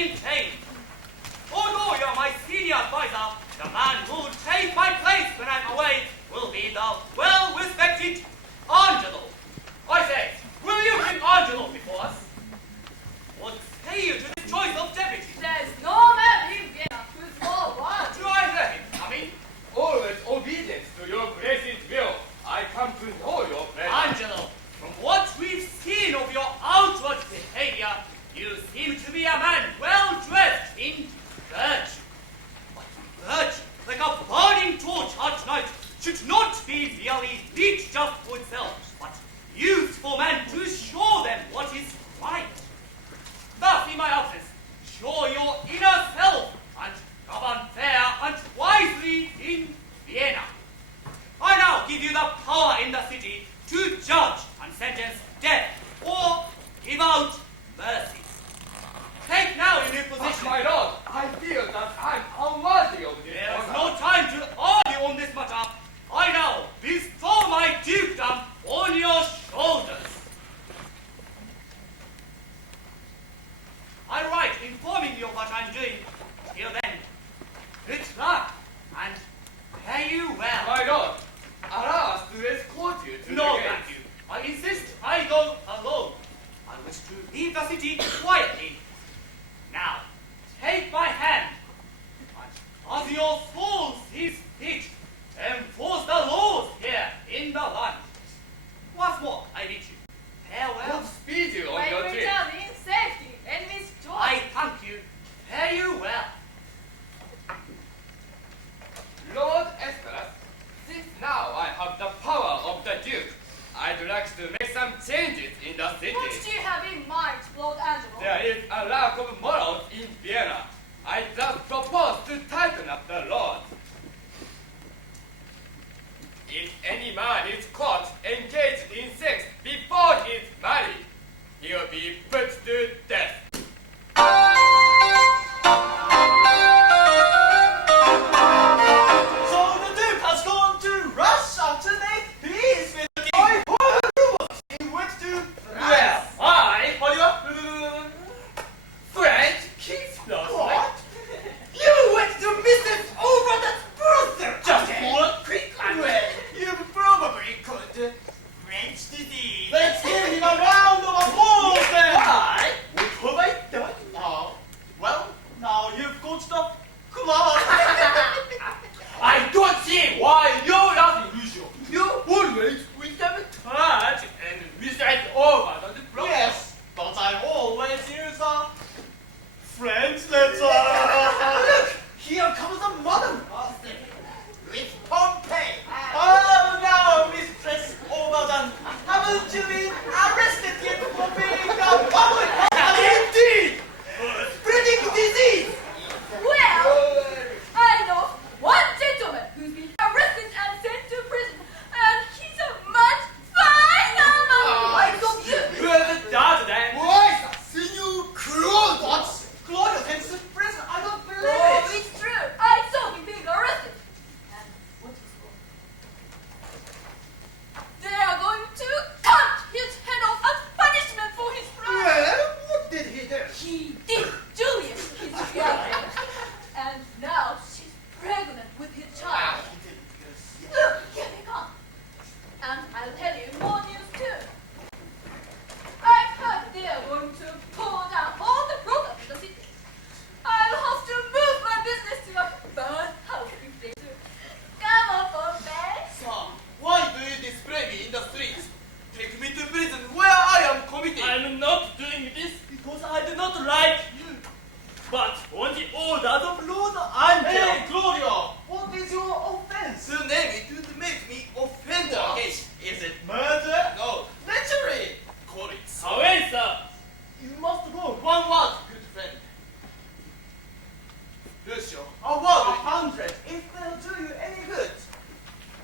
maintained. Although you're my senior advisor, the man who will take my place when I'm away will be the well-respected Angelo. I say, will you bring Angelo before us? What say you to this choice of deputy? There's no man in Vienna who's more one. Do I hear him coming? Always obedience to your grace's will. I come to know your pleasure. Angelo, from what we've seen of your outward behavior, you seem to be a man well-dressed in virtue. But virtue, like a burning torch at night, should not be merely lit just for itself, but used for men to show them what is right. Thus, in my absence, show your inner self and govern fair and wisely in Vienna. I now give you the power in the city to judge and sentence death or give out mercy. Take now your new position. My lord, I feel that I'm unworthy of this. There's no time to argue on this matter. I now bestow my dukedom on your shoulders. I write informing you of what I'm doing. Till then, good luck and fare you well. My lord, allow us to escort you to No, the gates. thank you. I insist I go alone. I wish to leave the city quietly. Now, take my hand. And as your soul sees fit, enforce the laws here in the land. Once more, I bid you farewell. God speed you on May your we trip. return in safety and with joy. I thank you. Fare you well. Lord Esperas, since now I have the power of the Duke, I'd like to make some changes in the city. What do you have in mind, Lord Angelo? There is a lack of morals in Vienna. I thus propose to tighten up the laws. If any man is caught engaged in sex before he is married, he will be put to death. So the Duke has gone to Russia to make peace with the king. I heard rumors he went to France. Oliver? French kiss plus. What? You went to Mrs. Overton's brother just for a quick way. You probably could. French disease. Let's give him a round of applause then. Why? What have I done now? Well, now you've got the club. I don't see why you're laughing, Lucio. You always with them touch and recite over the problem. Yes, but I always use a French letter. Look, here comes the modern person with Pompey. Oh, now, Mistress Overton, haven't you been arrested yet for being a public? Indeed, spreading disease. Well, I know one gentleman who's been arrested and sent to prison, and he's a much finer man like of you. Whoever does that? Why, Signor Claude? Claude sent to prison. I don't believe Oh, it. it's true. I saw him being arrested. And what is wrong? They are going to cut his head off as punishment for his crime. Well, what did he do? He did Julius, his fiancée. And now she's pregnant with his child. Look, here they come. And I'll tell you more news too. I've heard they're going to pull down all the programs in the city. I'll have to move my business to a birdhouse if they do. Come on, Pompey. Sir, why do you display me in the streets? Take me to prison where I am committed. I'm not doing this because I do not like you, but on the orders of Lord Angelo. Hey, Claudio, what is your offense? To name it would make me offender. Okay, is it murder? No, lechery. Call it. Away, sir. You must go. One word, good friend. Lucio, a word 100 if they'll do you any good.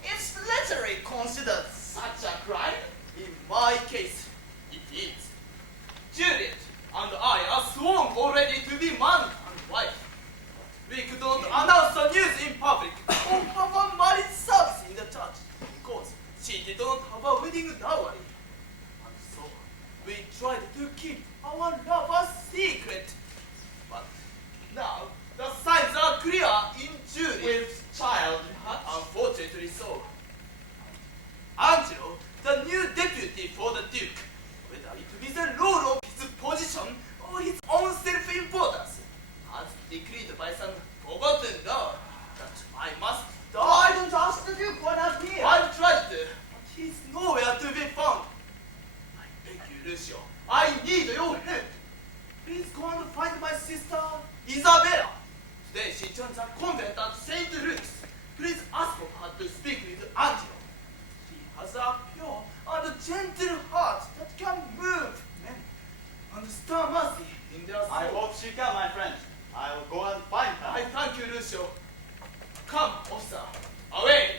Is lechery considered such a crime? In my case, it is. Juliet and I are sworn already to be man and wife. We couldn't announce the news in public or have a marriage service in the church because she did not have a wedding dowry. And so we tried to keep our love a secret. But unfortunately so. Angelo, the new deputy for the Duke, whether it be the role of his position or his own self-importance, has decreed by some forgotten law that I must die. Why don't ask the Duke why not here? I've tried to, but he's nowhere to be found. I beg you, Lucio, I need your help. Please go and find my sister, Isabella. Today she joins a convent at St. Luke's. Please ask for her to speak with Angelo. She has a pure and gentle heart that can move men and stir mercy in their souls. I hope she can, my friend. I will go and find her. I thank you, Lucio. Come, officer. Away!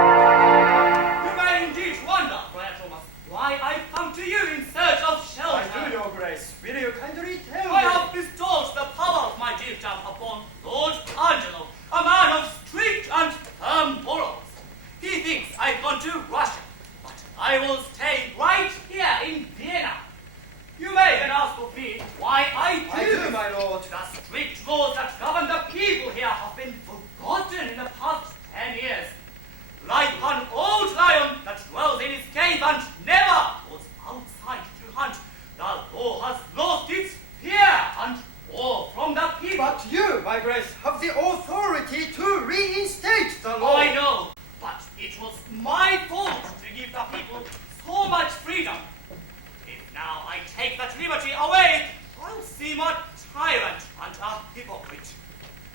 You may indeed wonder, Friar Thomas, why I've come to you in search of shelter. I do, Your Grace. Will you kindly tell I me? have bestowed the power of my dukedom upon Lord Angelo, a man of strict and firm morals. He thinks I've gone to Russia, but I will stay right here in Vienna. You may then ask of me why I do, my lord. The strict laws that govern the people here have been forgotten in the past 10 years. Like an old lion that dwells in his cave and never goes outside to hunt, the law has lost its fear and awe from the people. But you, my Grace, have the authority to reinstate the law. I know, but it was my fault to give the people so much freedom. If now I take that liberty away, I'll seem a tyrant and a hypocrite.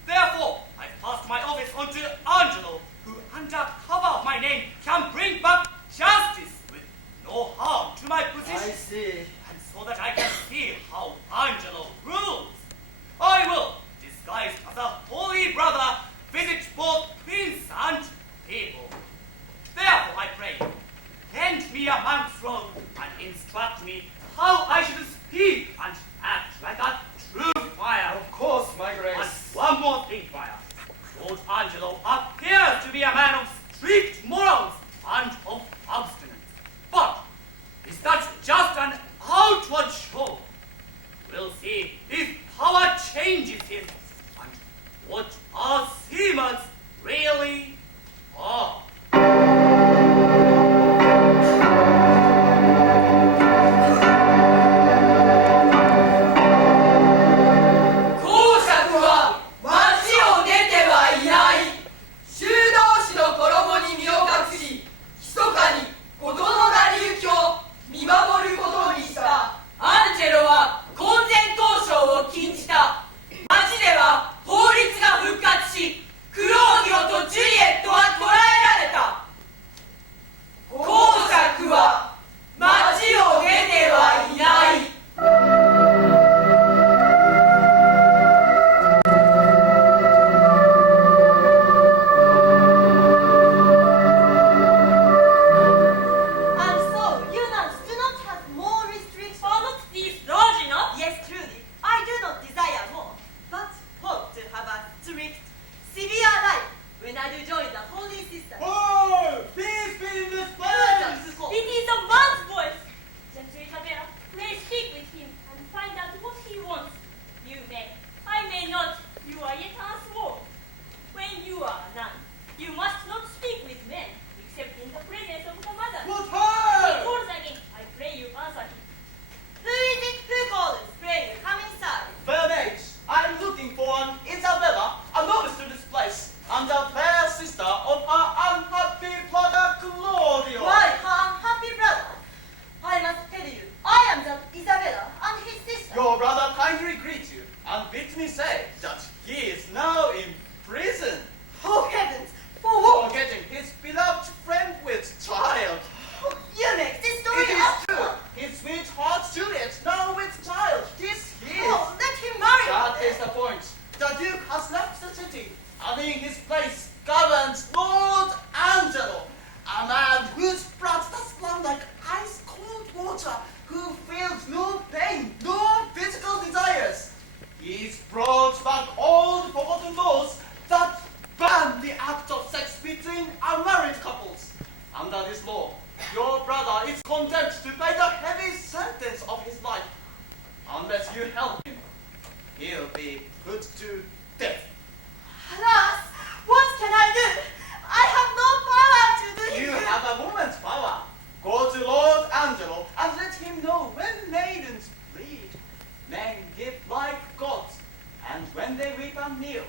Therefore, I've passed my office on to Angelo, who under cover of my name can bring back justice with no harm to my position. I see. And so that I can see how Angelo rules, I will, disguised as a holy brother, visit both prince and people. Therefore, I pray, lend me a monk's robe and instruct me how I should speak and act like a true friar. Of course, my And Grace. one more thing, friar. Lord Angelo appears to be a man of strict morals and of abstinence. But is that just an outward show? We'll see if power changes him and what our seamers really are. 'Tis law. Your brother is condemned to pay the heavy sentence of his life unless you help him. He'll be put to death. Alas, what can I do? I have no power to do You it. have a woman's power. Go to Lord Angelo and let him know when maidens bleed, men give like gods, and when they weep and kneel,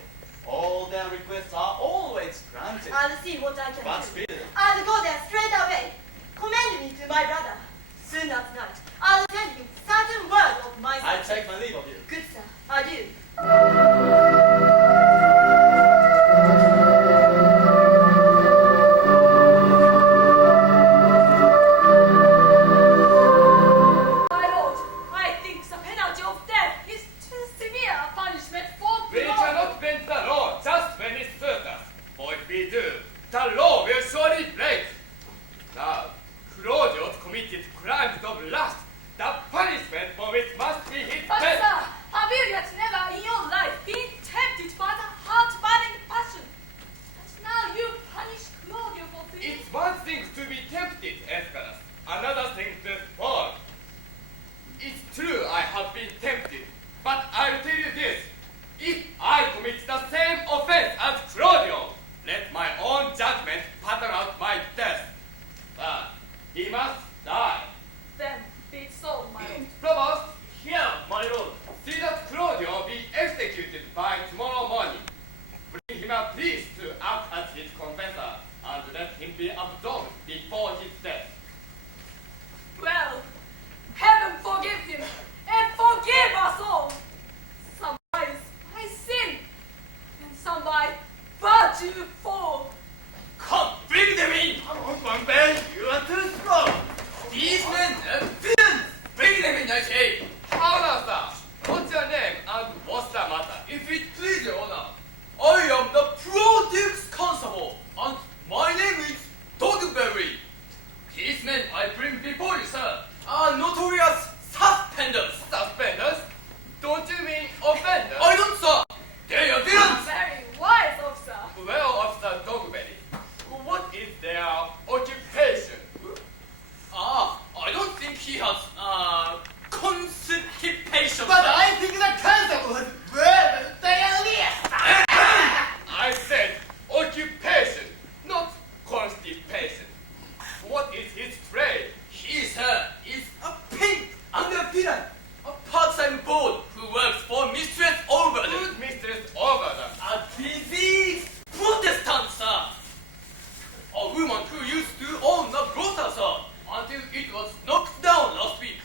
all their requests are always granted. I'll see what I can But do. speedily. I'll go there straight away. Commend me to my brother. Soon at night, I'll tell him certain word of my I take my leave of you. Good sir, adieu. My lord, I think the penalty of death is too severe a punishment for We cannot bend the law just when it suits us. For if we do, the law will surely break. Now, Claudius committed crimes of lust. The punishment for which must be his But death. sir, have you yet never in your life been tempted by the heart-burning passion? But now you punish Claudio for this? It's one thing to be tempted, Escalus. Another thing to fall. It's true I have been tempted, but I'll tell you this. If I commit the same offense as Claudio, let my own judgment pattern out my death. But he must die. Then be it so, my lord. Provost, Here, my lord. see that Claudio be executed by tomorrow morning. Bring him a priest to act as his confessor, and let him be absolved before his death. Well, heaven forgive him, and forgive us all. Some by sin, and some by virtue fall. Come, bring them in. Bumble, you are too strong. These men are villains. Bring them in, I say. Honor, sir, what's your name and what's the matter? If it please your honor, I am the Pro-Duke's constable, and my name is Dogberry. These men I bring before you, sir, are notorious suspenders. Suspenders? Don't you mean offenders? I don't, sir. They are villains. Very wise, officer. Well, Officer Dogberry, what is their occupation? I don't think he has, constipation. But I think the concept was very I said occupation, not constipation. What is his trade? He, sir, is a pimp and a villain, a part-time boy who works for Mistress Overton. Good Mistress Overton. A diseased Protestant, sir. A woman who used to own a brothel, sir, until it was knocked down last week.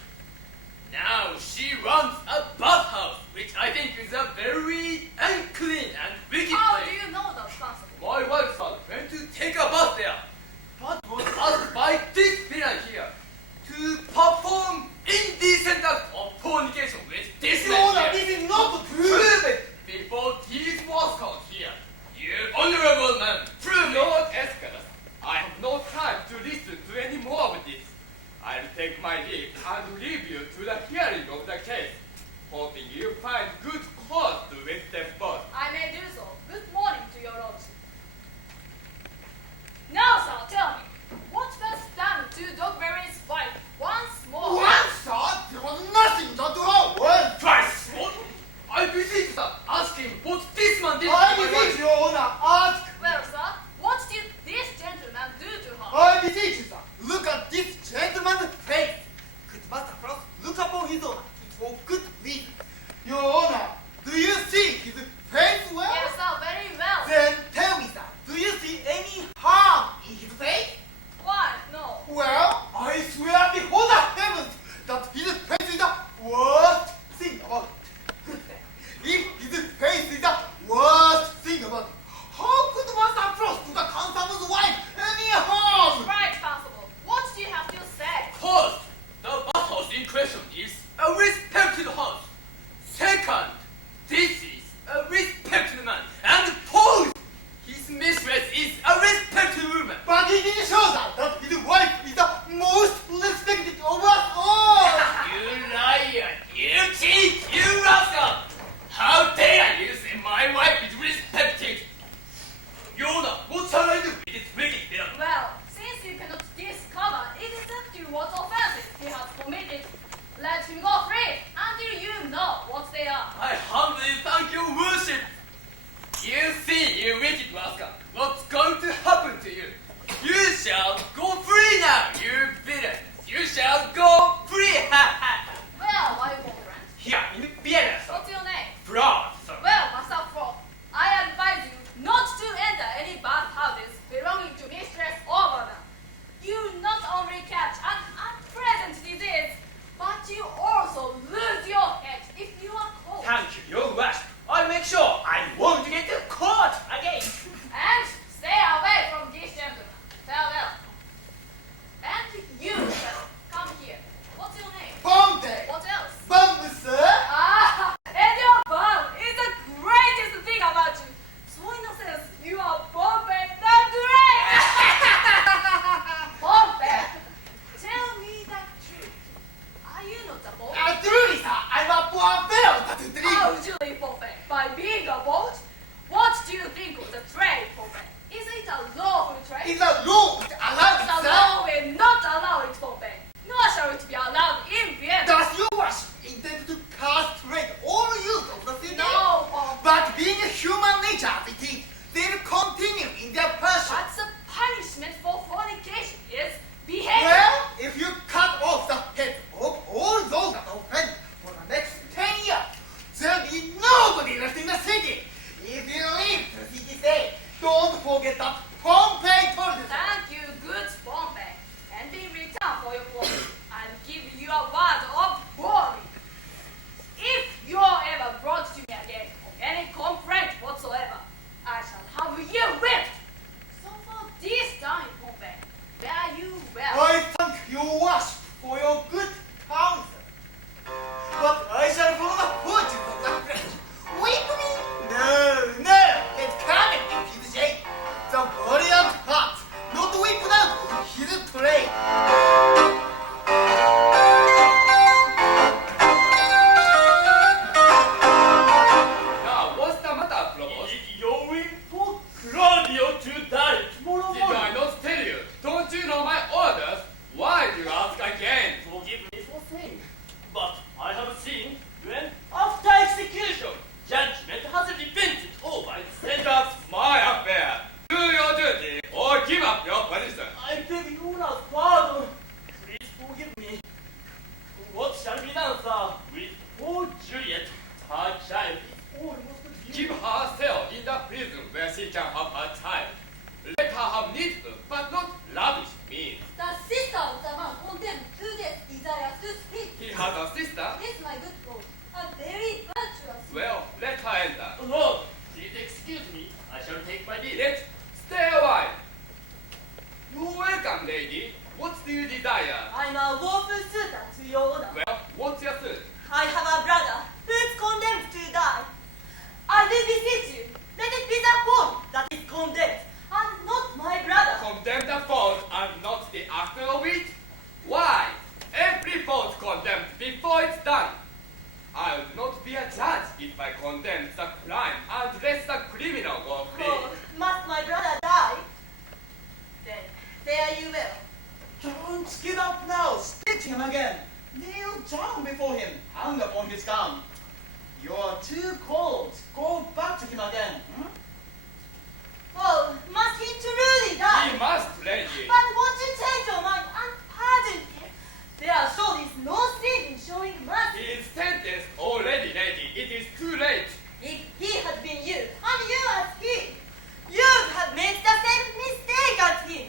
Now she runs a bathhouse, which I think is a very unclean and wicked How do place. you know that, constable? My wife, sir, went to take a bath there, but was asked by this villain here to perform indecent acts of fornication with this man here. This is not true. Prove it before these wascals here. You honorable man, prove it. Lord Escalus, I have no time to listen to any more of this. I'll take my leave and leave you to the hearing of the case, hoping you find good cause to with them both. I may do so. Good morning to your lordship. Now, sir, tell me, what was done to Dogberry's wife once more? What, sir? There was nothing done to her. What? Twice. What? I beseech, sir, ask him what this man did I to my beseech wife. your honor, ask. Well, sir, what did this gentleman do to her? I beseech you, sir. Look at this gentleman's face. Could Master Frost look upon his honor? It's for good reason. Your honor, do you see his face well? Yes, sir, very well. Then tell me, sir, do you see any harm in his face? Why, no. Well, I swear before the heavens that his face is the worst thing about it. Good then. If his face is the worst thing about it, how could Master Frost do the constable's wife any harm? Right, constable. shall go free now, you villain. You shall go free. Well, why you want rent? Here, in Vienna, sir. What's your name? Fraud, sir. Well, Master Frog, I advise you not to enter any bathhouses belonging to mistress or mother. You not only catch an unpleasant disease, but you also lose your head if you are cold. Thank you, your worship. I'll make sure I won't get caught again. And stay away from this gentleman. Farewell. And you, sir, come here. What's your name? Bombay! What else? Bumble, sir! Ah, and your bum is the greatest thing about you. So in a sense, you are Bombay the Great. Bombay, tell me the truth. Are you not a boat? Truly, sir, I'm a poor fellow, Tatutri! How do you live, Bombay? By being a boat? What do you think of the trade, Bombay? Is it a lawful trade? It's a law that allows The it, sir! law will not allow it, Bombay. Nor shall it be allowed in Vienna. Does your worship intend to castrate all youth of the city? No, Bombay. But being a human nature as it is, they'll continue in their pursuit. But the punishment for fornication is beheading. Well, if you cut off the head of all those that offend for the next 10 years, there'll be nobody left in the city. If you leave the city say, don't forget that Pompey told you. Thank you, good Bombay. And in return for your work, I'll give you a word of warning. If you're ever brought to me again of any complaint whatsoever, I shall have you whipped. So for this time, Bombay, fare you well. I thank your worship for your good counsel. But I shall follow the fortunes of the French. Whip me? No, it cannot be his shame. The valiant heart, not whipped out of his trade. Now, what's the matter, Provost? You're in for Claudio to die tomorrow Did I not tell you? Don't you know my orders? Why do you ask again? Forgive me for saying, but I have seen when, after execution, judgment has repented over its sentence. That's my affair. Do your duty or give up your position. I beg your Honor's pardon. Please forgive me. What shall be done, sir, with poor Juliet? Her child is almost Keep due. her cell in the prison where she can have her child. Let her have needful, but not lavish means. The sister of the man condemned to death desires to speak. He has a sister. Yes, my good lord, a very virtuous. Well, let her enter. Lord, please excuse me. I shall take my leave. Let stay a while. You're welcome, lady. What do you desire? I'm a lawful suitor to your honor. Well, what's your suit? I have a brother who's condemned to die. I do beseech you, let it be the fault that is condemned, and not my brother. Condemn the fault and not the actor of it? Why? Every fault condemned before it's done. I would not be a judge if I condemned the crime and let the criminal go free. Oh, must my brother die? Then, fare you well. Don't get up now. Spit him again. Kneel down before him. Hang upon his gun. You're too cold. Go back to him again. Oh, must he truly die? He must, lady. But won't you change your mind and pardon him? There surely is no sin in showing mercy. He is sentenced already, lady. It is too late. If he had been you, and you as he, you'd have made the same mistake as him.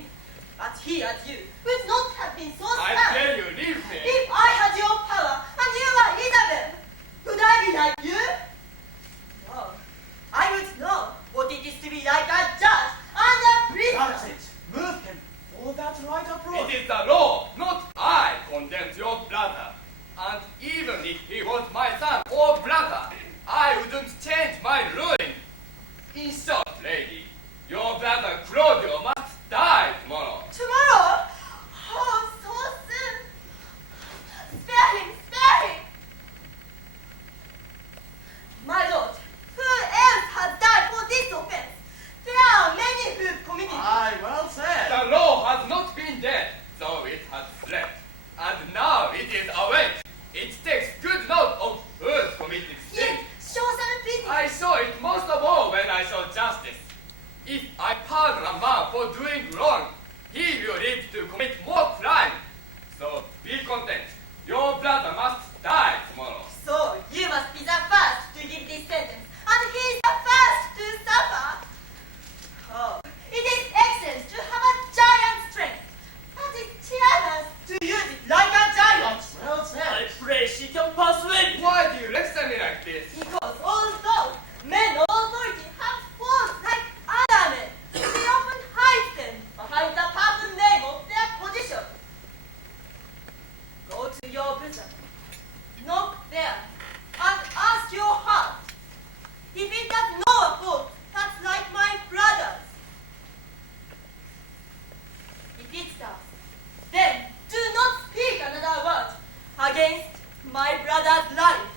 But he as you would not have been so I sad. tell you, leave me. If I had your power and you are Isabel, would I be like you? No. I would know what it is to be like a judge and a prisoner. That's it. Move him. For that right approach. It is the law, not I, condemns your brother. And even if he was my son or brother, I wouldn't change my ruling. In short, lady, your brother Claudio must die tomorrow. Tomorrow? Oh, so soon. Spare him, spare him. My lord, who else has died for this offense? There are many who've committed it. Aye, well said. The law has not been dead, though it has slept. And now it is awake. It takes good note of who's committed sin. Yet, show some pity. I saw it most of all when I saw justice. If I pardon a man for doing wrong, he will need to commit more crime. So be content. Your brother must die tomorrow. So you must be the first to give this sentence, and he is the first to suffer. Oh, it is excellent to have a giant strength, but it's tyrannous to use it like a giant. Well said. I pray she can persuade me. Why do you lecture me like this? Because although men of authority have force like other men, they often hide them behind the powerful name of their position. Go to your bosom, knock there, and ask your heart if it does know a fault that's like my brother's. If it does, then do not speak another word against my brother's life.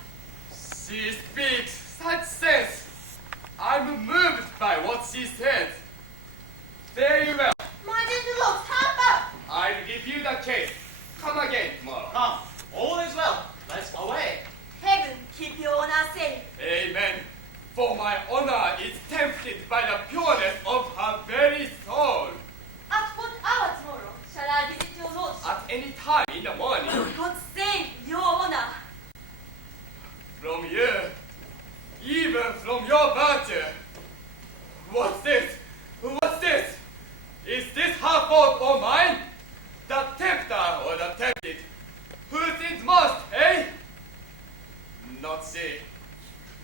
She speaks such sense. I'm moved by what she says. Very well. My little lord, stand up. I'll give you the case. Come again tomorrow. Come, all is well. Let's away. Heaven keep your honor safe. Amen. For my honor is tempted by the pureness of her very soul. At what hour tomorrow shall I visit your lordship? At any time in the morning. God save your honor. From you, even from your virtue. What's this? What's this? Is this her fault or mine? The tempter or the tempted? Who sins most, eh? Not she.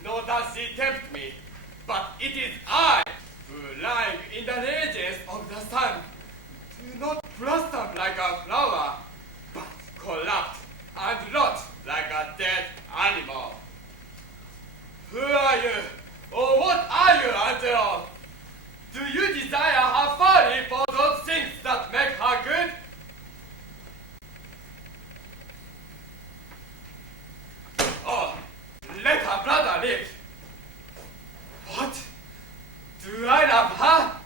Nor does she tempt me. But it is I who, lying in the radiance of the sun, do not blossom like a flower, but collapse and rot like a dead animal. Who are you? Or what are you, Angelo? Do you desire her folly for those things that make her good? Oh, let her brother live. What? Do I love her?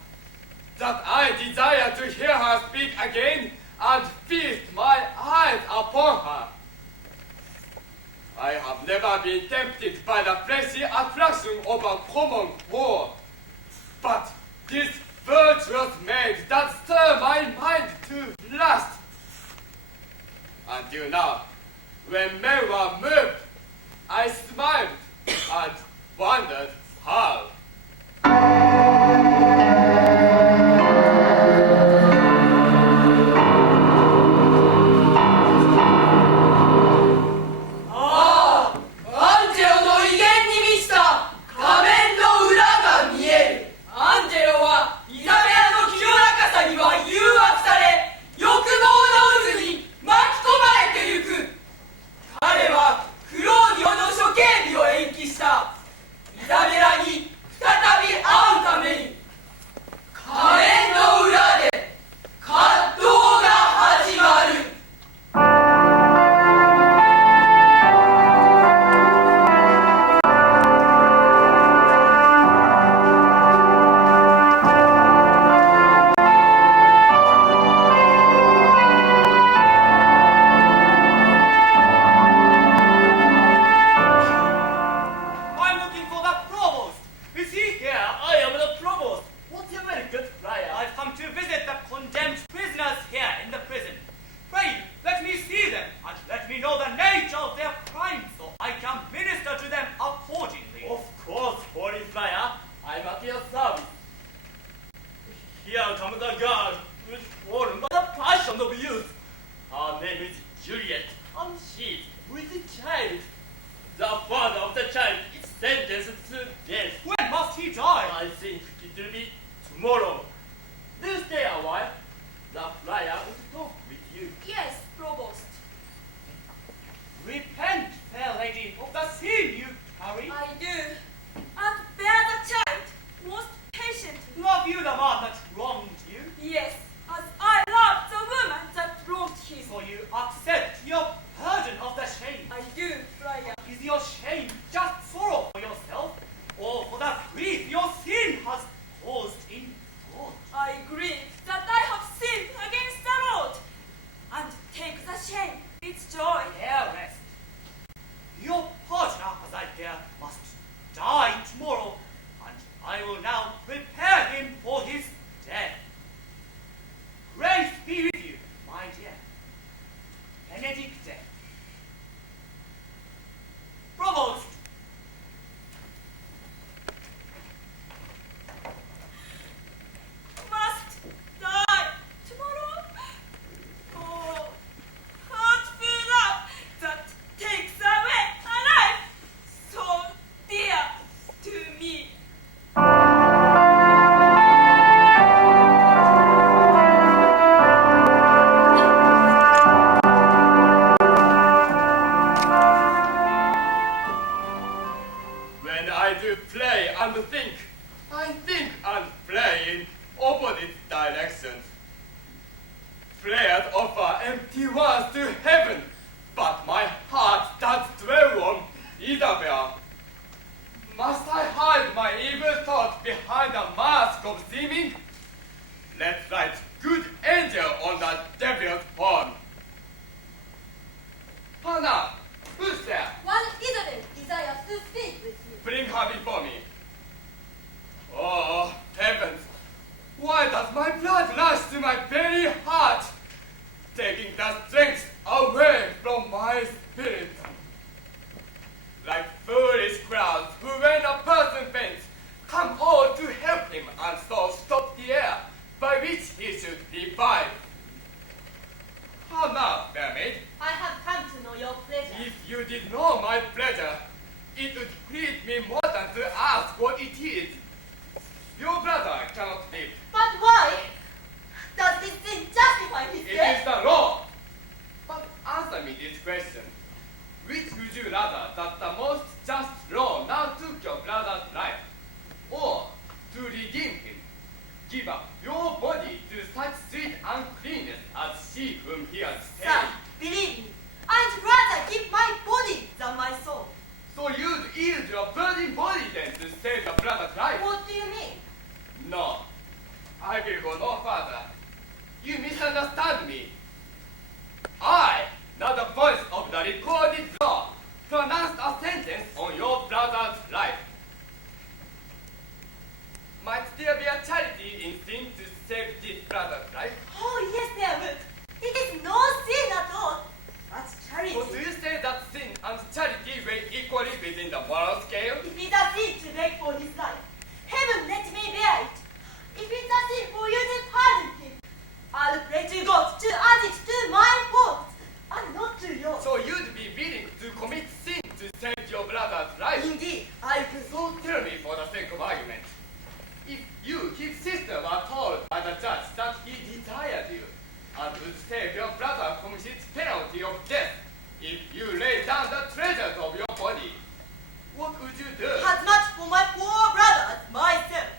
That I desire to hear her speak again and feast my eyes upon her. I have never been tempted by the fleshy attraction of a common war. But this virtuous maid does stir my mind to lust. Until now, when men were moved, I smiled and wondered how. Yes, as I loved the woman that wronged him. So you accept your prayers offer empty words to heaven, but my heart does dwell on Isabel. Must I hide my evil thoughts behind a mask of seeming? Let's write good angel on the devil's horn. Hannah, who's there? One Isabel desires to speak with you. Bring her before me. Oh, heavens! Why does my blood rush to my very heart, taking the strength away from my spirit? Like foolish crowds who, when a person faints, come all to help him and so stop the air by which he should revive. How now, fair maid? I have come to know your pleasure. If you did know my pleasure, it would please me more than to ask what it is. Your brother cannot live. But why? Does this sin justify his It death? is the law. But answer me this question. Which would you rather, that the most just law now took your brother's life, or to redeem him, give up your body to such sweet uncleanness as she whom he has Sir, saved? believe me, I'd rather give my body than my soul. So you'd yield your burning body then to save your brother's life? What do you mean? No, I will go no further. You misunderstand me. I, not the voice of the recorded law, pronounced a sentence on your brother's life. Might there be a charity in sin to save this brother's life? Oh, yes, there would. It is no sin at all. But charity. So do you say that sin and charity weigh equally within the moral scale? If it's a sin to beg for his life, heaven let me bear it. If it's a sin for you to pardon him, I'll pray to God to add it to my fault and not to yours. So you'd be willing to commit sin to save your brother's life? Indeed, I will. So tell me for the sake of argument, if you, his sister, were told by the judge that he desired you, and would save your brother from his penalty of death, if you lay down the treasures of your body, what would you do? As much for my poor brother as myself.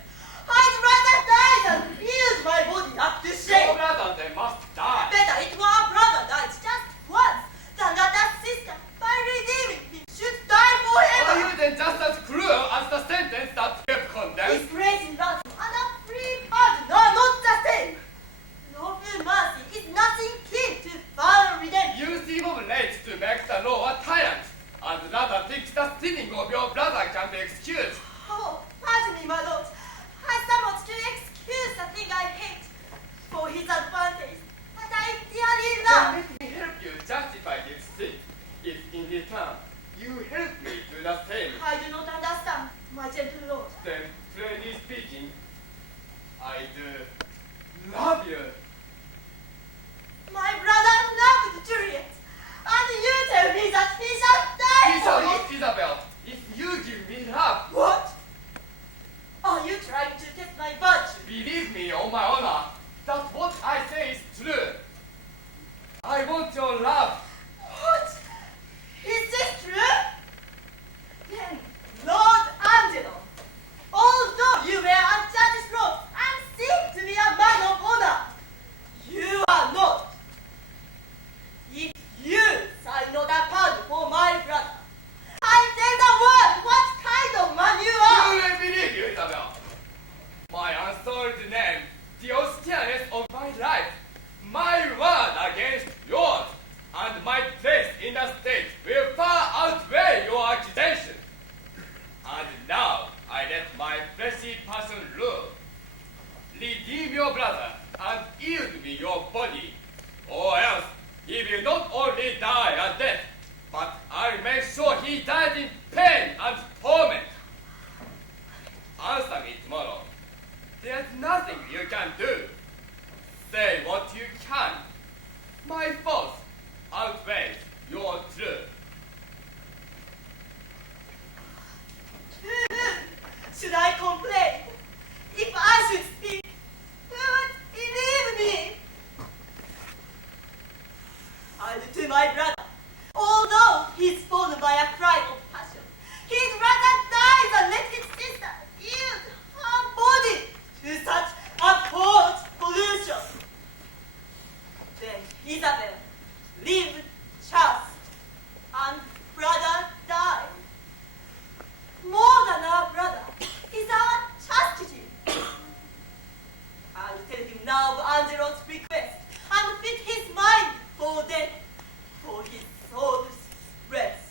I'd rather die than yield my body up to Your shame. brother then must die. Better it were a brother died just once than that a sister, by redeeming him, should die Are forever. you then just as cruel as the sentence that you have condemned? His grace in ransom and a free pardon are not the same. Lawful mercy is nothing kin to foul redemption. You seem of late to make the law a tyrant, and rather think the sinning of your brother can be excused. Oh, pardon me, my lord. I somewhat to excuse the thing I hate for his advantage, and I dearly Then love. let me help you justify this sin, if in return you help me do the same. I do not understand, my gentle lord. Then, plainly speaking, I do love you. My brother loved Juliet, and you tell me that he shall die He for shall it. not, Isabel, if you give me love. What? Are you trying to test my virtue? Believe me on my honor, that what I say is true. I want your love. What? Is this true? Then, Lord Angelo, although you wear a judge's robe and seem to be a man of honor, you are not. If you sign not a pardon for my brother, I tell the world what kind of man you Who are. will believe you, Isabel? My unsullied name, the austereness of my life, my word against yours, and my place in the state will far outweigh your accusation. And now I let my fleshy passion rule. Redeem your brother and yield me your body, or else he will not only die a death, but I'll make sure he dies in pain and torment. Answer me tomorrow. There's nothing you can do. Say what you can. My false outweighs your truth. Should I complain? If I should speak, who would believe me? I'll to my brother, although he's fallen by a crime of passion, he'd rather die than let his sister yield her body to such abhorrent pollution. Isabel, live chaste, and brother died. More than our brother is our chastity. I'll tell him now of Angelo's request and fit his mind for death, for his soul's rest.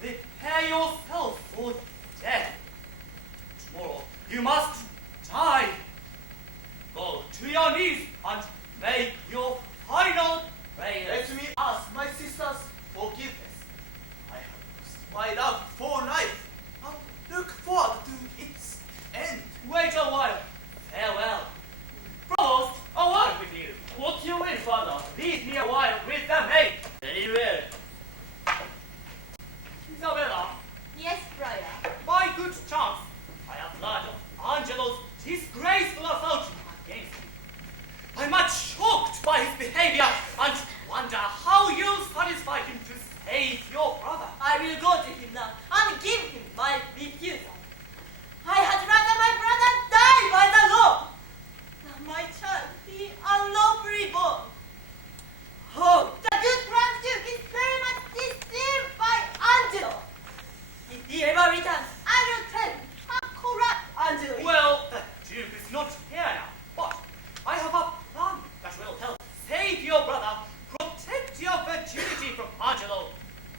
Prepare yourself for death. Tomorrow, you must die. Go to your knees and make your final prayers. Let me ask my sister's forgiveness. I have lost my love for life and look forward to its end. Wait a while. Farewell. Provost, a word with you. What you will, father? Leave me a while with the maid. Very well. Isabella, Yes, Friar. by good chance, I have learned of Angelo's disgraceful assault against me. I'm much shocked by his behavior and wonder how you'll satisfy him to save your brother. I will go to him now and give him my refusal. I had rather my brother die by the law than my child be unlawfully born. Oh, the good Grand Duke is very much deceived by Angelo. If he ever returns, I will tell him how corrupt Angelo is. Well, the Duke is not here now, but I have a plan that will help save your brother, protect your virginity from Angelo,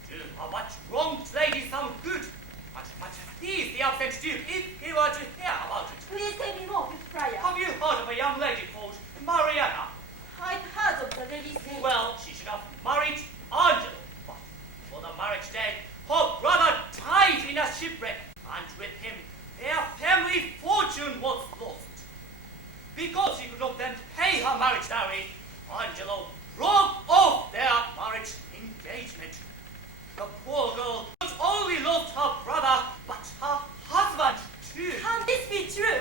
do a much wronged lady some good, and might please the absent Duke if he were to hear about it. Please tell me more, good Friar. Have you heard of a young lady called Mariana? I've heard of the lady's name. Well, she should have married Angelo, but for the marriage day, her brother died in a shipwreck, and with him, their family fortune was lost. Because she could not then pay her marriage dowry, Angelo broke off their marriage engagement. The poor girl not only lost her brother, but her husband too. Can this be true?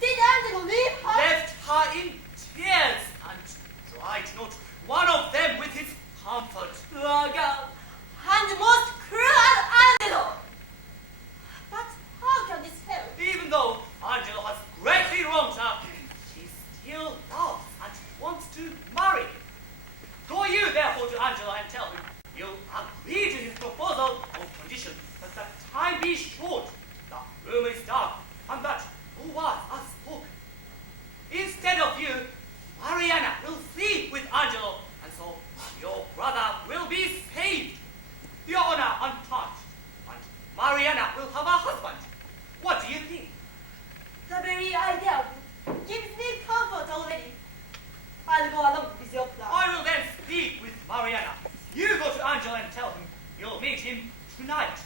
Did Angelo leave her? Left her in tears and tried not one of them with his comfort. Poor girl, and most cruel Angelo. But how can this help? Even though Angelo has greatly wronged her, she still loves and wants to marry him. Go you therefore to Angelo and tell him you agree to his proposal on condition that the time be short, the room is dark, and that no words are spoken. Instead of you, Mariana will sleep with Angelo, and so your brother will be saved, your honor untouched, and Mariana will have a husband. What do you think? The very idea of it gives me comfort already. I'll go along with your plan. I will then speak with Mariana. You go to Angelo and tell him you'll meet him tonight.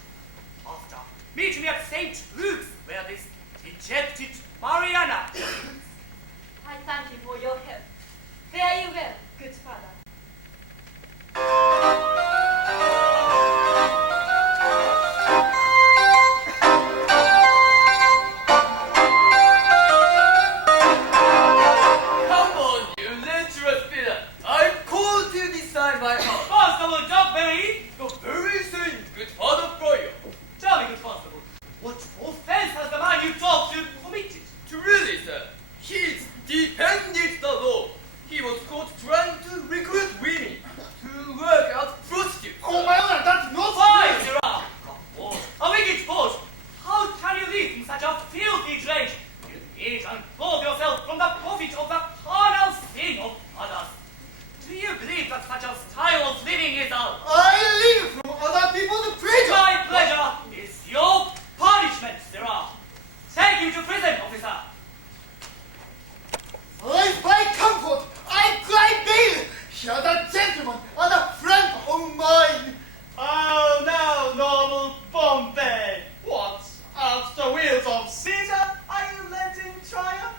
After, meet me at St. Luke's, where this dejected Mariana is. I thank you for your help. Fare you well, good father. Come on, you lecherous villain! I've called you this time by heart. Constable Jobberry! The very same good father Friar. Tell me, good constable, what offense has the man you talked to committed? Truly, sir, he's defended the law. He was caught trying to recruit women to work as prostitutes. お前らだってノース Why, Sirrah? A wicked boss! How can you live in such a filthy trade? You eat and clothe yourself from the profit of the carnal sin of others. Do you believe that such a style of living is a... I live from other people's pleasure. My pleasure is your punishment, Sirrah. Take him to prison, officer. I buy comfort. I cry bail. Here the gentleman and a friend of mine. Oh, now, noble Bombay! What? At the wheels of Caesar are you letting triumph?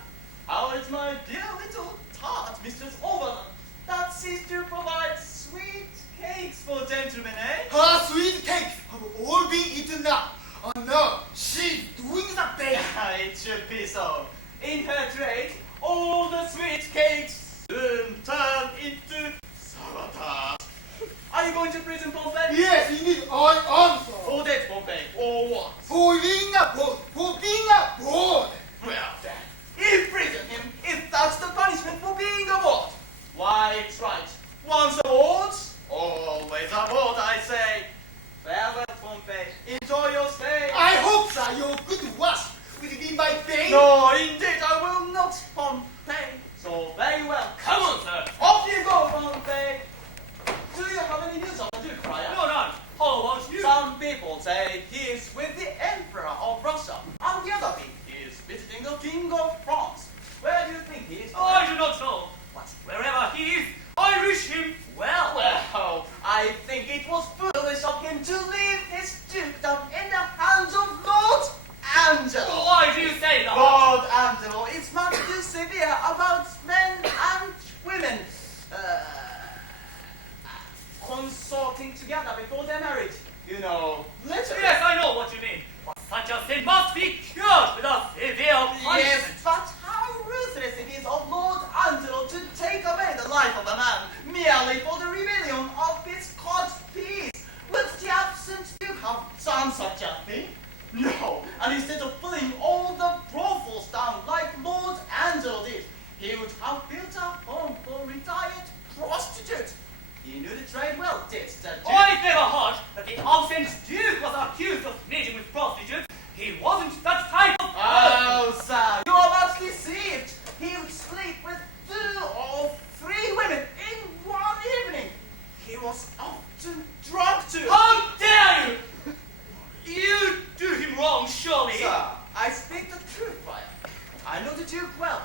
How is my dear little tart, Mistress Overland, that sees to provide sweet cakes for gentlemen, eh? Her sweet cakes have all been eaten now. And now she's doing the best. It should be so. In her trade, all the sweet cakes soon turn into sour tart. Are you going to prison, Bombay? Yes, indeed, I am so. For that, Bombay, or what? For being a boy. For being a boy. Well then, imprison him if that's the punishment for being a board. Why, it's right. Once aboard, always aboard, I say. Farewell, Pompey. Enjoy your stay. I hope, sir, your good wash will be my bane. No, indeed, I will not, Pompey. So very well. Come on, sir. Off you go, Pompey. Do you have any news on the Duke, Friar? No, none. How about you? Some people say he is with the Emperor of Russia, and the other thing is visiting the King of France. do you think he is? I do not know, but wherever he is, I wish him well. Well, I think it was foolish of him to leave his dukedom in the hands of Lord Angelo. Why do you say that? Lord Angelo is much too severe about men and women consorting together before they're married. You know, literally. Yes, I know what you mean. But such a sin must be cured with a severe punishment. Yes, but how ruthless it is of Lord Angelo to take away the life of a man merely for the rebellion of his court peace. Would the absent duke have done such a thing? No, and instead of pulling all the brothels down like Lord Angelo did, he would have built a home for retired prostitutes. He knew the trade well, did the duke. I've never heard that the absent duke was accused of meeting with prostitutes. He wasn't that type of person. Oh, sir, you are much deceived. He would sleep with 2 or 3 women in one evening. He was often drunk too. How dare you! You do him wrong, surely. Sir, I speak the truth, Brian. I know the Duke well.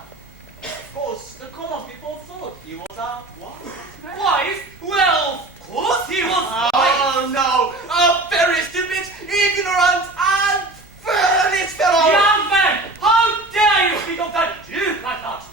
Of course, the common people thought he was a wife. Wise? Well, of course he was. Oh, no. A very stupid, ignorant, and foolish fellow. Young man, how dare you speak of that duke like that?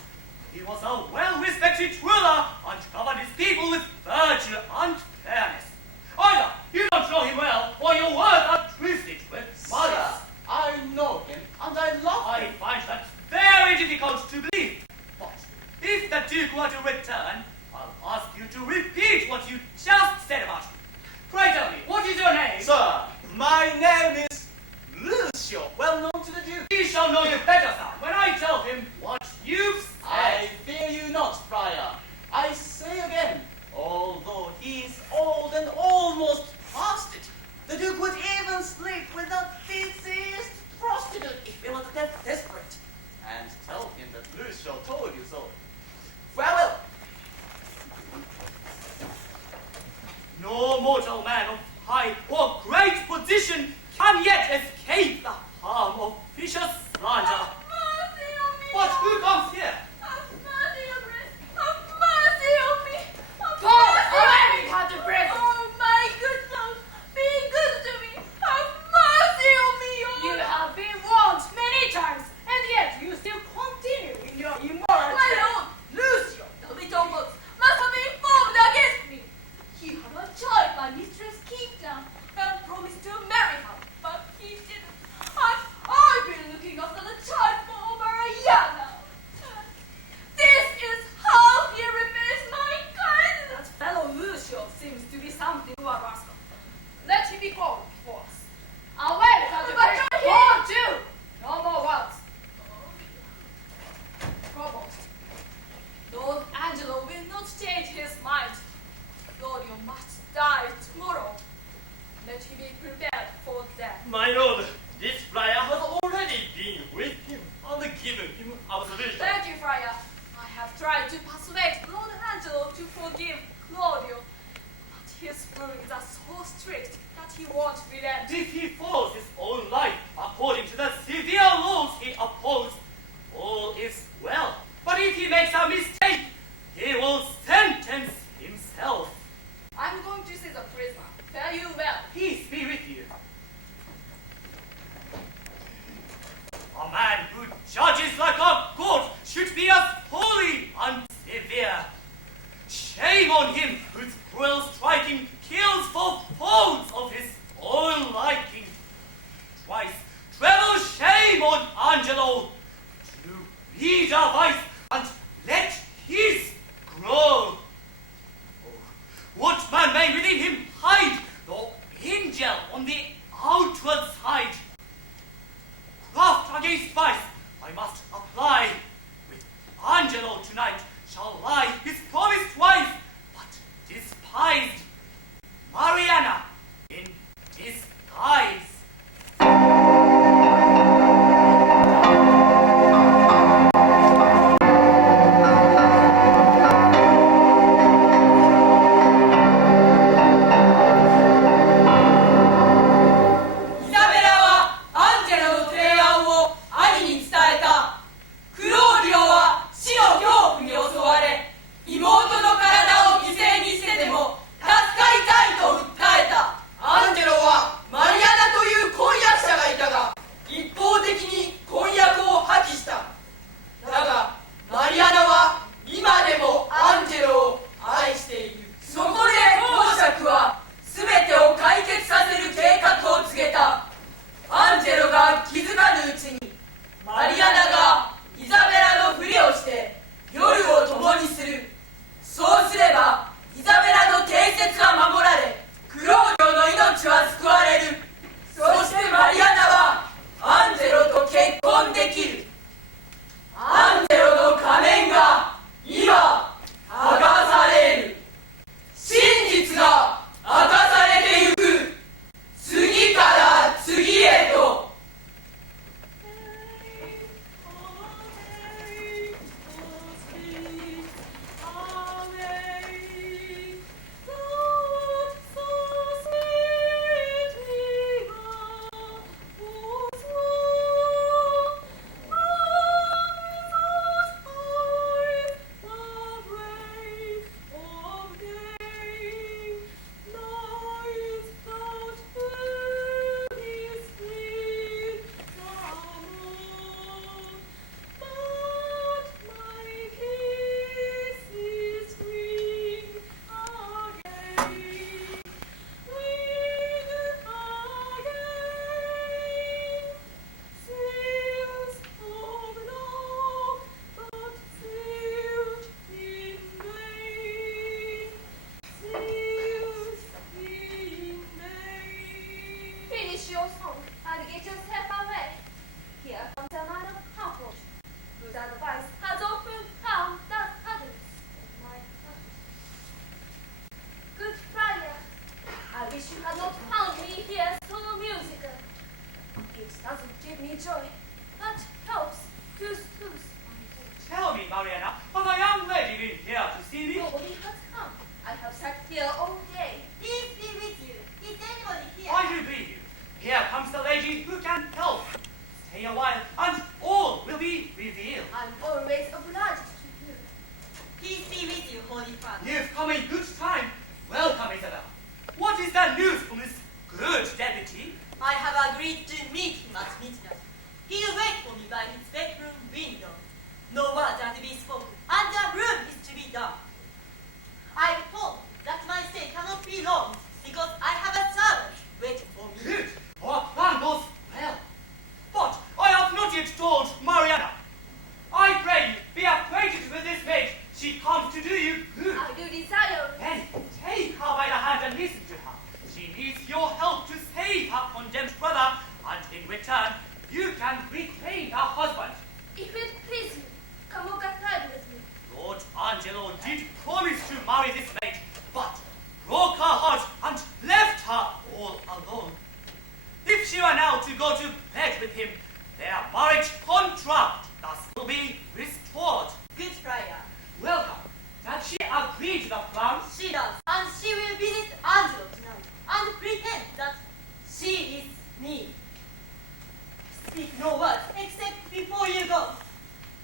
He was a well-respected ruler and governed his people with virtue and fairness. Either you don't know him well, or your words are twisted with malice. Sir, I know him, and I love I him. find that very difficult to believe. But if the Duke were to return, I'll ask you to repeat what you just said about him. Pray tell me, what is your name? Sir, my name is Lucio, well known to the Duke. He shall know you better, sir, when I tell him what you've said. I fear you not, Friar. I say again, although he is old and almost past it, the Duke would even sleep with the deceased prostitute if he was that desperate. And tell him that Lucio told you so. Farewell. No mortal man of high or great position can yet escape the harm of vicious slander. Mercy on me! But who comes here? Have mercy, Your Grace! Have mercy on me! Have Go mercy away on me! with her to prison! Oh, my good Lord! Be good to me! Have mercy on me, Your You Lord! have been warned many times, and yet you still continue in your immoral My trade. Lord! Lucio, the little fox, must have been informed against me! He had a child my mistress kept down and promised to marry her, but he didn't. And I've been looking after the child for over a year now. This is how he repays my kindness! That fellow Lucio seems to be something of a rascal. Let him be called before us. Away with her to But prison! you're Go here. to! No more words. Provost, Lord Angelo will not change his mind. Lord, you must die tomorrow. Let him be prepared for death. My lord, this friar has already been with him and given him absolution. Thank you, Friar. I have tried to persuade Lord Angelo to forgive Claudio, but his rulings are so strict that he won't relent. If he follows his own life according to the severe laws he opposed, all is well. But if he makes a mistake, he will sentence himself. I'm going to see the prisoner. Fare you well. Peace be with you. A man who judges like a god should be as holy and severe. Shame on him whose cruel striking kills for faults of his own liking. Twice treble shame on Angelo to lead a vice and let his grow. What man may within him hide, though angel on the outward side? Craft against vice I must apply. With Angelo tonight shall lie his promised wife, but despised Mariana in disguise. Holy Father. You've come in good time. Welcome, Isabel. What is the news from this good deputy? I have agreed to meet him at midnight. He will wait for me by his bedroom window. No words are to be spoken, and the room is to be dark. I told him that my stay cannot be long, because I have a servant waiting for me. Good. Our plan goes well. But I have not yet told Mariana. I pray you be acquainted with this maid. She comes to do you good. I do desire. Then take her by the hand and listen to her. She needs your help to save her condemned brother, and in return, you can reclaim her husband. If it please you, come walk aside with me. Lord Angelo did promise to marry this maid, but broke her heart and left her all alone. If she were now to go to bed with him, their marriage contract thus will be restored. Good friar. Welcome. Does she agree to the plan? She does, and she will visit Angelo tonight and pretend that she is me. Speak no words except before you go.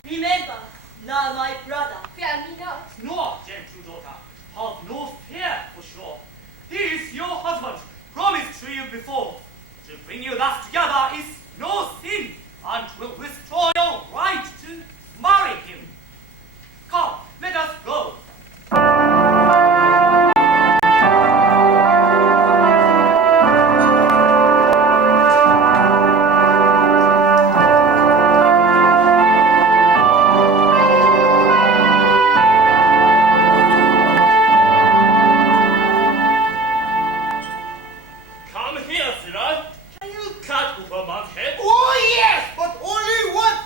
Remember, now my brother. Fear me not. No, gentle daughter. Have no fear for sure. He is your husband, promised to you before. To bring you thus together is no sin, and will restore your right to marry him. Come, let us go. Come here, sir. Can you cut off a man's head? Oh yes, but only one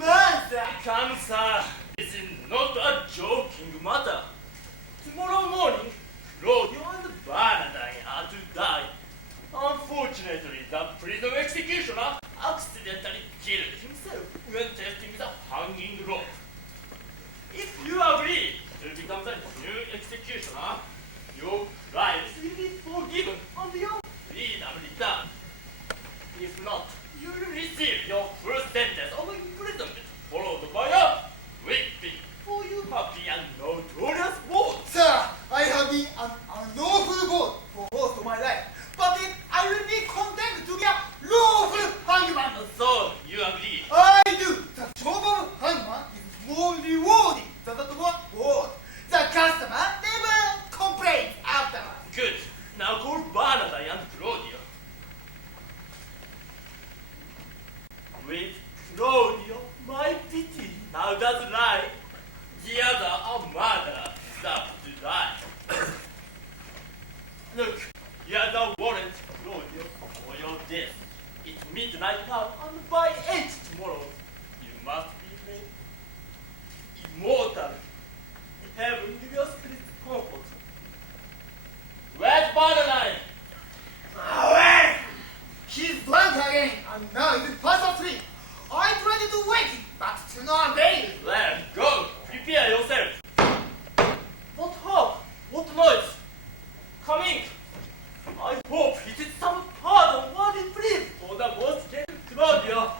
man, sir. Come, sir. This is not a joking matter. Tomorrow morning, Claudio and Bernardine are to die. Unfortunately, the prison executioner accidentally killed himself when testing the hanging rope. If you agree to become the new executioner, your crimes will be forgiven and your freedom returned. If not, you will receive your first sentence of imprisonment, followed by a whipping for you have been a notorious boat. Sir, I have been an unlawful boat for most of my life, but then I will be condemned to be a lawful hangman. So, you agree? I do. The job of hangman is more rewarding than that one boat. The customer never complains afterwards. Good. Now call Bernardine and Claudio. With Claudio, my pity now does lie. The other, a murderer, deserves to die. Look, here's a warrant, Claudio, for your death. It's midnight now, and by 8 tomorrow, you must be made immortal. Heaven give your spirit comfort. Where's Bernardine? Well, he's drunk again, and now it's past 3. I tried to wake him, but to no avail. Well, go, prepare yourself. What hope? What noise? Coming. I hope it is some pardon worthy plea for the most gentle Claudio.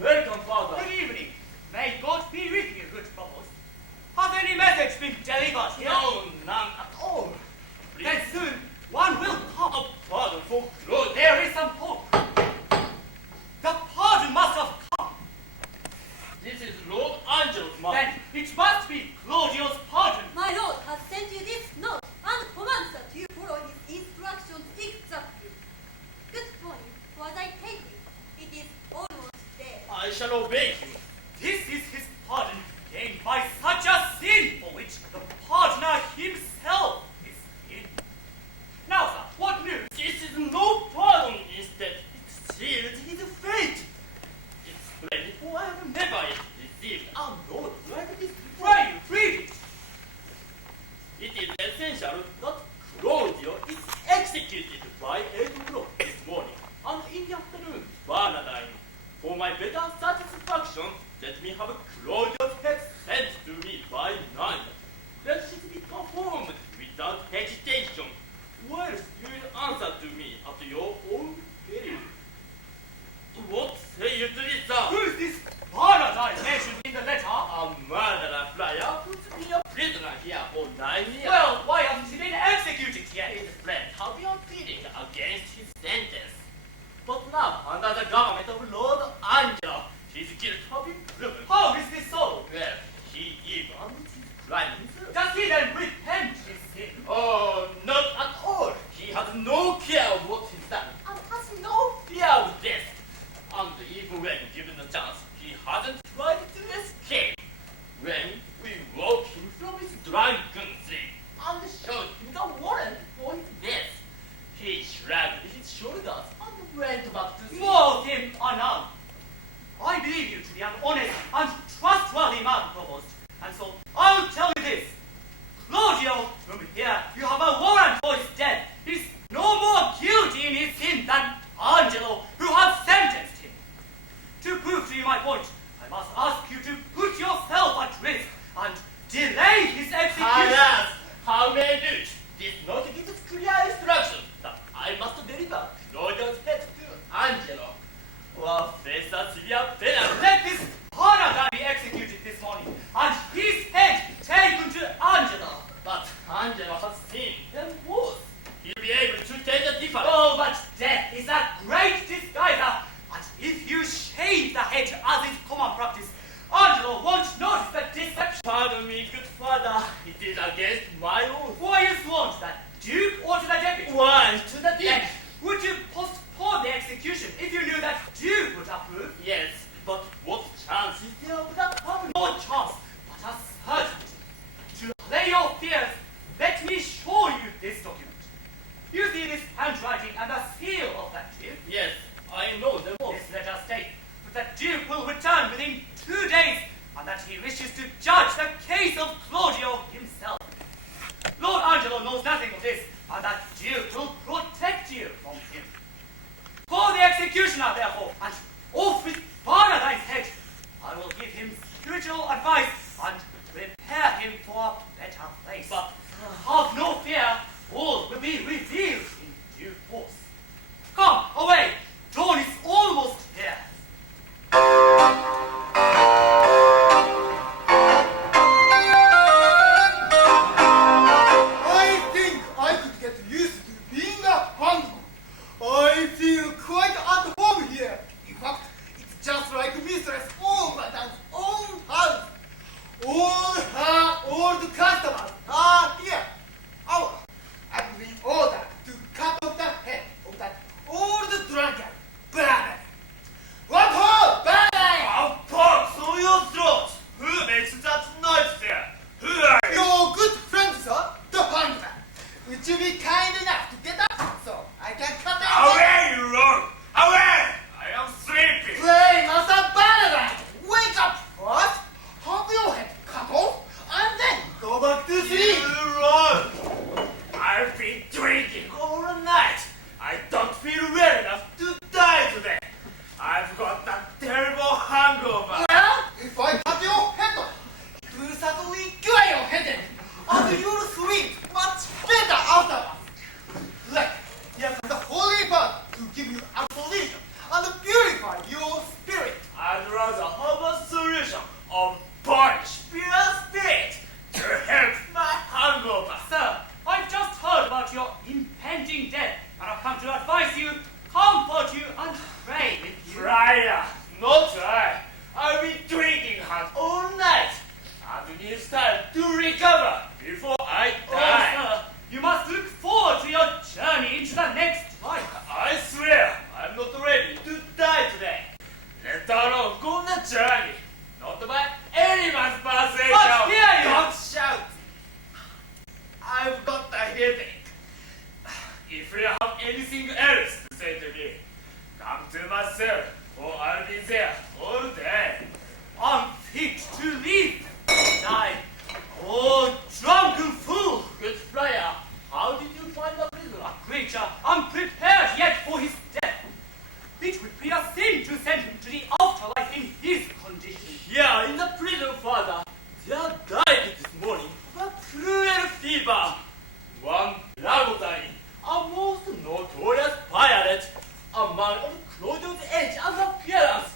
Welcome, Father. Good evening. May God be with you, good provost. Has any message been delivered here? No, none at all. Please. Then soon one will come. A pardon for Claudio. There is some hope. The pardon must have come. This is Lord Angelo's man. Then it must be Claudio's pardon. My lord has sent you this note and commands that you follow his instructions exactly. Good morning, for as I take it, it is almost there. I shall obey him. This is his pardon gained by such a sin for which the pardoner himself is in. Now, sir, what news? This is no pardon, instead. It seals his fate. It's plain, for I have never yet received a note like this. Pray, read it. It is essential that Claudio is executed by 8 o'clock this morning, and in the afternoon, Bernardine. For my better satisfaction, let me have Claudio's head sent to me by 9. Let it be performed without hesitation, whilst you will answer to me at your own peril. What say you to this, sir? Who is this Bernardine mentioned in the letter? A murderer flyer puts me in a prison and trustworthy man, Provost. And so I'll tell you this. Claudio, from here, you have a warrant for his death. He's no more guilty in his sin than Angelo, who has sentenced him. To prove to you my point, I must ask you to put yourself at risk and delay his execution. Alas, how may I do it? This note gives clear instructions that I must deliver Claudio's head to Angelo, or face a severe penalty. Let this paragon be executed this morning, and his head taken to Angelo. But Angelo has sinned and worse. He'll be able to take a different. Oh, but death is a great disguiser, and if you shave the head as is common practice, Angelo won't notice the deception. Pardon me, good father. It is against my oath. Why you sworn to that duke or to the deputy? Why to the Then, dead? would you postpone the execution if you knew that duke would approve? Yes, but what chance is there of that happening? No chance, but a certainty. To allay your fears, let me show you this document. You see this handwriting and the seal of that duke? Yes, I know them all. This letter states that the duke will return within 2 days and that he wishes to judge the case of Claudio himself. Lord Angelo knows nothing of this, and that duke will protect you from him. Call the executioner, therefore, and off with Barnardine's head. I will give him spiritual advice and prepare him for a better place. But have no fear, all will be revealed in due course. Come, away! Dawn is almost here. I think I could get used to being a handler. I feel quite at home here. In fact, it's just like Mistress Overton's own house. All her old customers are here. Oh, I've been ordered to cut off the head of that old drunkard, Bernard. What ho, Bernard! I'll box on your throat! Who makes that noise there? Who are you? Your good friend, sir, the handler. Would you be kind enough to get up so I can cut it? Away, you rogue! Away! I am sleeping! Play, Master Bernard! Wake up first, have your head cut off, and then go back to sleep. You rogue! I've been drinking all night. I don't feel well enough to die today. I've got that terrible hangover. Well, if I cut your head off, it will certainly cure your headache, and you'll sleep much better afterwards. Look, here comes the Holy Bird to give you absolution and purify your spirit. I'd rather have a solution of punish pure spirit to help my hangover. Sir, I've just heard about your impending death, and I've come to advise you, comfort you, and pray with you. Friar, not I. I've been drinking hard all night. And need time to recover before I Oh, die. sir, you must look forward to your journey into the next life. I swear I'm not ready to die today. Let alone go on a journey. Not by anyone's persuasion. But hear you. Don't shout. I've got a headache. If you have anything else to say to me, come to my cell, or I'll be there all day. Unfit to live, die. Oh, drunken fool! Good friar, how did you find the prisoner? A creature unprepared yet for his death. It would be a sin to send him to the afterlife in his condition. Here in the prison, father, there died this morning of a cruel fever. One Lagotine, a most notorious pirate, a man of Claudio's age and appearance.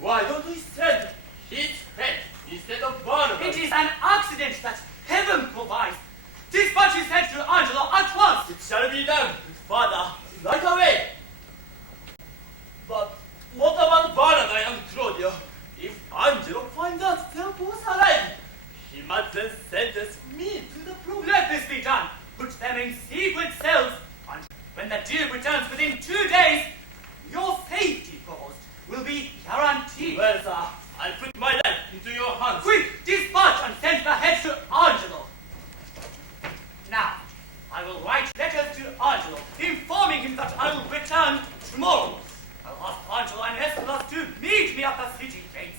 Why don't we send his head instead of Barnabas? It is an accident that heaven provides. Dispatch his head to Angelo at once. It shall be done, father, right away. But what about Barnabas and Claudio? If Angelo finds out they're both alive, he must then sentence me to the problem. Let this be done. Put them in secret cells, and when the Duke returns within 2 days, your safety, Provost, will be guaranteed. Well, sir, I'll put my life into your hands. Quick, dispatch and send the head to Angelo. Now, I will write letters to Angelo, informing him that I will return tomorrow. I'll ask Angelo and Escalus to meet me at the city gates.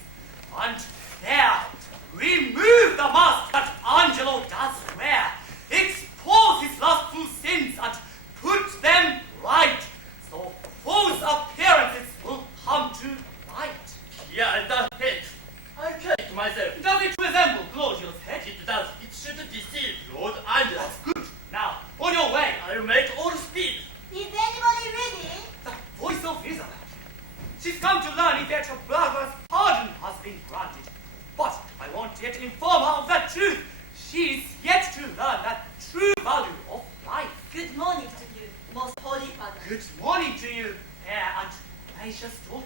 yet inform her of the truth. She's yet to learn the true value of life. Good morning to you, most holy father. Good morning to you, fair and gracious daughter.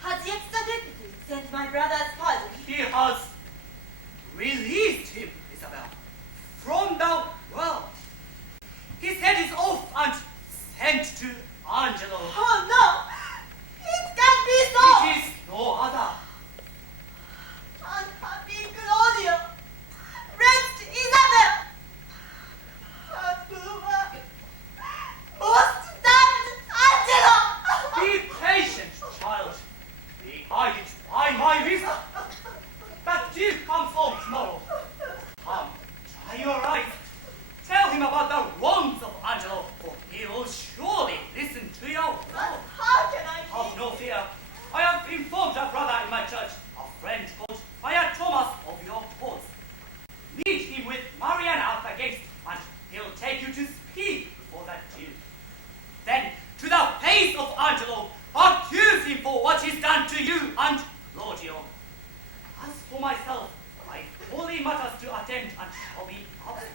Has yet the deputy sent my brother's pardon? He has released him, Isabel, from the world. His head is off and sent to Angelo. Oh no! It can't be so! It is no other. Unhappy Claudio! Wretched Isabel! Abuma! Most damned Angelo! Be patient, child. Be guided by my reason. That Duke comes home tomorrow. Come, dry your eyes. Tell him about the wrongs of Angelo, for he will surely listen to your But word. how can I Have no fear. I have informed a brother in my church, a friend called Friar Thomas, of your cause. Meet him with Mariana at the gate, and he'll take you to speak before that Duke. Then, to the face of Angelo, accuse him for what he's done to you and Claudio. As for myself, I fully matters to attend and shall be absent.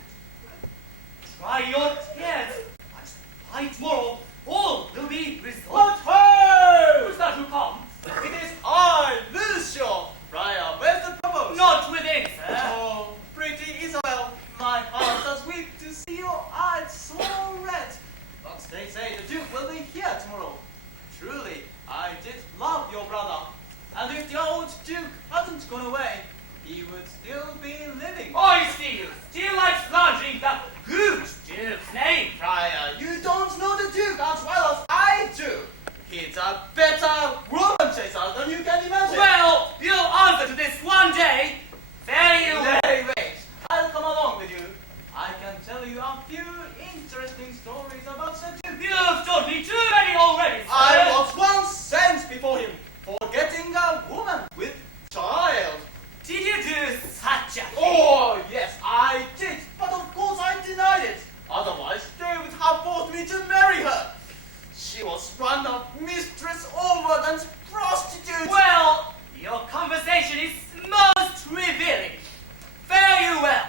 Dry your tears, and by tomorrow all will be resolved. Who's that who comes? It is I, Lucio, Friar. Where's the provost? Not within, sir. Oh, pretty Isabel, my heart does weep to see your eyes so red. But they say the Duke will be here tomorrow. Truly, I did love your brother. And if the old Duke hadn't gone away, he would still be living. I see you still like slandering the good Duke's name. Friar, you don't know the Duke as well as I do. He's a better woman chaser than you can imagine. Well, you'll answer to this one day. Very well. Wait. I'll come along with you. I can tell you a few interesting stories about Sir Duke. You've told me too many already, sir. I was once sent before him for getting a woman with child. Did you do such a thing? Oh, yes, I did. But of course I denied it. Otherwise, they would have forced me to marry her. She was run of mistress over than prostitute. Well, your conversation is most revealing. Very well.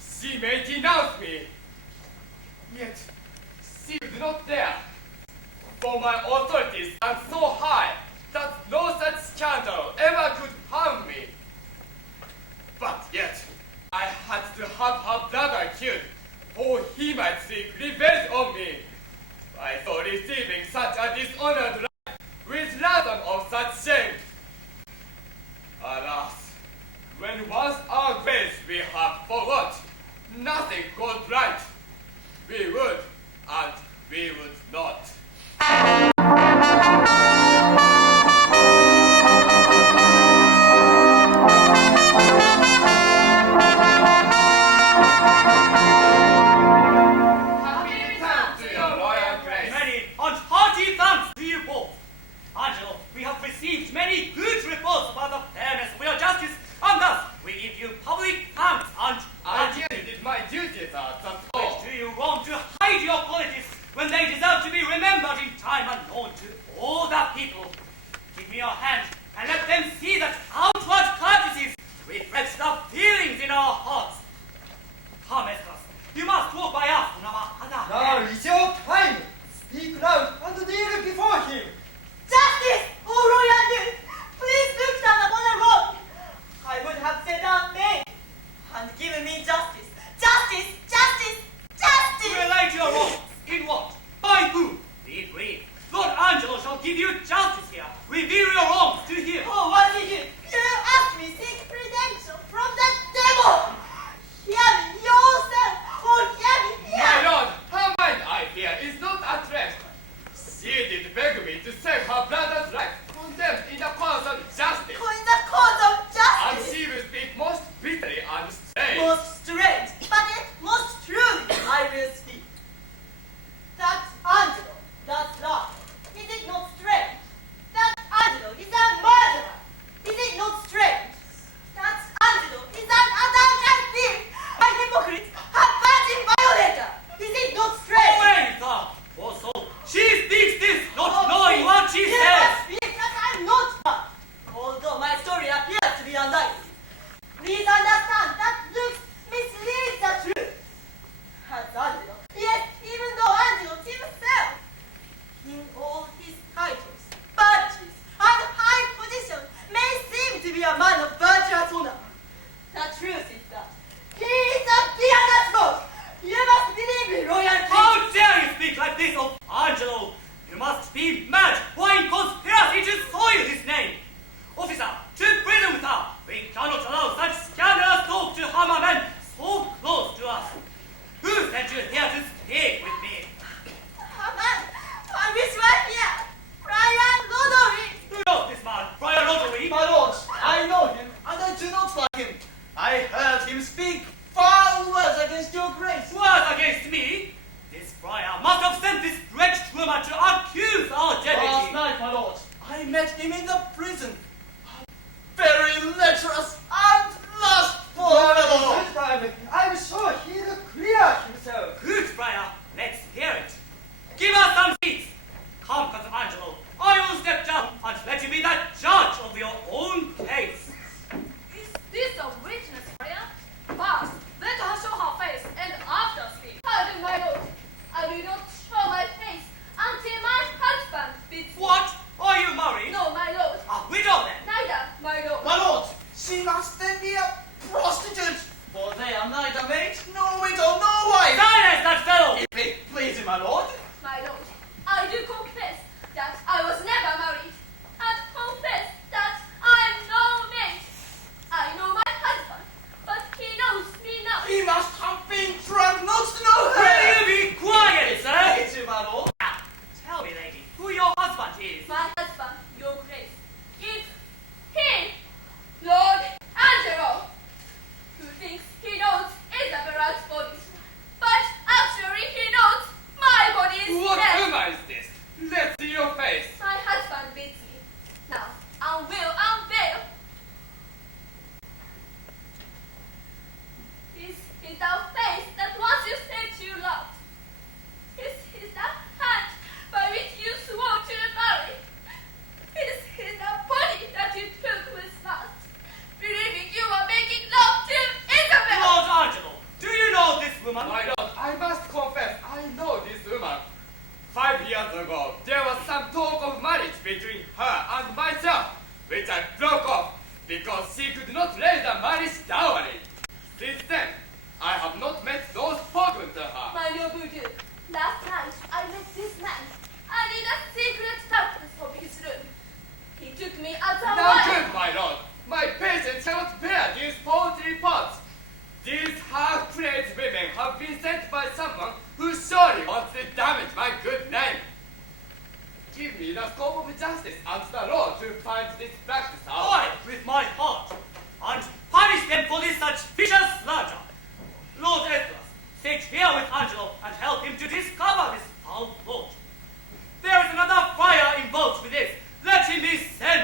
Seimei denounced me. Yet, sealed not there. For my authority stands so high that no such scandal ever could harm me. But yet, I had to have her brother killed, for he might seek revenge on me. I thought receiving such a dishonored life with ransom of such shame. have received many good reports about the fairness of your justice, and thus we give you public thanks and I did my duty, sir, that's all. do you wrong to hide your qualities when they deserve to be remembered in time and known to all the people. Give me your hand and let them see that outward courtesies reflect the feelings in our hearts. Come, Escas, you must walk by us on our other Now hand. is your time. Speak loud and kneel before him. Justice, O royal duke, please look down upon the wrong. I would have said amen and given me justice. Justice, justice, justice. Relate your wrongs. In what? By whom? Be brief. Lord Angelo shall give you justice here. Reveal your wrongs to him. Oh, what did you? You asked me seek credential from the devil. Hear me yourself. Oh, hear me, My hear me. lord, her mind, I fear, is not at rest. She did beg me to save her brother's life, condemned in the cause of justice. In the cause of And justice. she will speak most bitterly and strange. Most strange, but yet most truly I will speak. That's Angelo, that's love. Is it not strange? That Angelo is a murderer. Is it not strange? That Angelo is an adulterous thief, a hypocrite, a virgin violator. Is it not strange? Wait, sir. Also, she speaks this, not knowing what she You says. must speak that I'm not mad. Although my story appears to be unlikely, please understand that looks misleads the truth. As Angelo, yes, even though Angelo himself, in all his titles, badges, and high position, may seem to be a man of virtuous honor, the truth is that he is a fearless rogue. You must believe me, royal king. How dare you speak like this of Angelo? You must be mad or in conspiracy to soil his name. Officer, to prison with her. We cannot allow such scandalous talk to harm a man so close to us. Who sent you here to speak with me? Man, I wish you were here. Brian Lodowi. Who knows this man, Friar Rotary? My lords, I know him, and I do not like him. I heard him speak foul words against your grace. Words against me? This friar must have sent this wretched woman to accuse our Last deputy. night, my lords, I met him in the prison. Very lecherous and lustful fellow. This time, I'm sure he'll clear himself. Good, friar. Let's hear it. Give us some seats. Come, Cousin Angelo. I will step down and let you be the judge of your own case. Is this a witness, Freya? First, let her show her face, and after speak. Pardon, my lord. I will not show my face until my husband bids me. What? Are you married? No, my lord. A widow then? Neither, my lord. My lords, she must then be a prostitute, for they are neither maid, nor widow, nor wife. Silence that fellow! If it please you, my lord. My lord, I do confess that I was never married, and confess that I am no maid. I know my husband, but he knows me not. He must have been drunk not to know her. Will you be quiet, sir? Please you, my lord. Now, tell me, lady, who your husband is. My husband, your grace, is he, Lord Angelo, who thinks he knows Isabella's body, but actually he knows my body is What dead. woman is this? Let's see your face. My husband bids me. Now, I will unveil. This is the face that once you said you loved. This is the hand by which you swore to marry. This is the body that you took with lust, believing you were making love to Isabel. Lord Angelo, do you know this woman? My lord, I must confess, I know this woman. 5 years ago, there was some talk of marriage between her and myself, which I broke off because she could not raise the marriage dowry. Since then, I have not met those spoken to her. My noble duke, last night I met this man, and in the secret darkness of his room, he took me as a Now wife. good, my lord. My patience cannot bear these paltry reports. These half-crazed women have been sent by someone who surely wants to damage my good name. Give me the scope of justice and the law to find this practice out. I, with my heart, and punish them for this such vicious slander. Lord Esdras, sit here with Angelo and help him to discover this foul plot. There is another friar involved with this. Let him be sent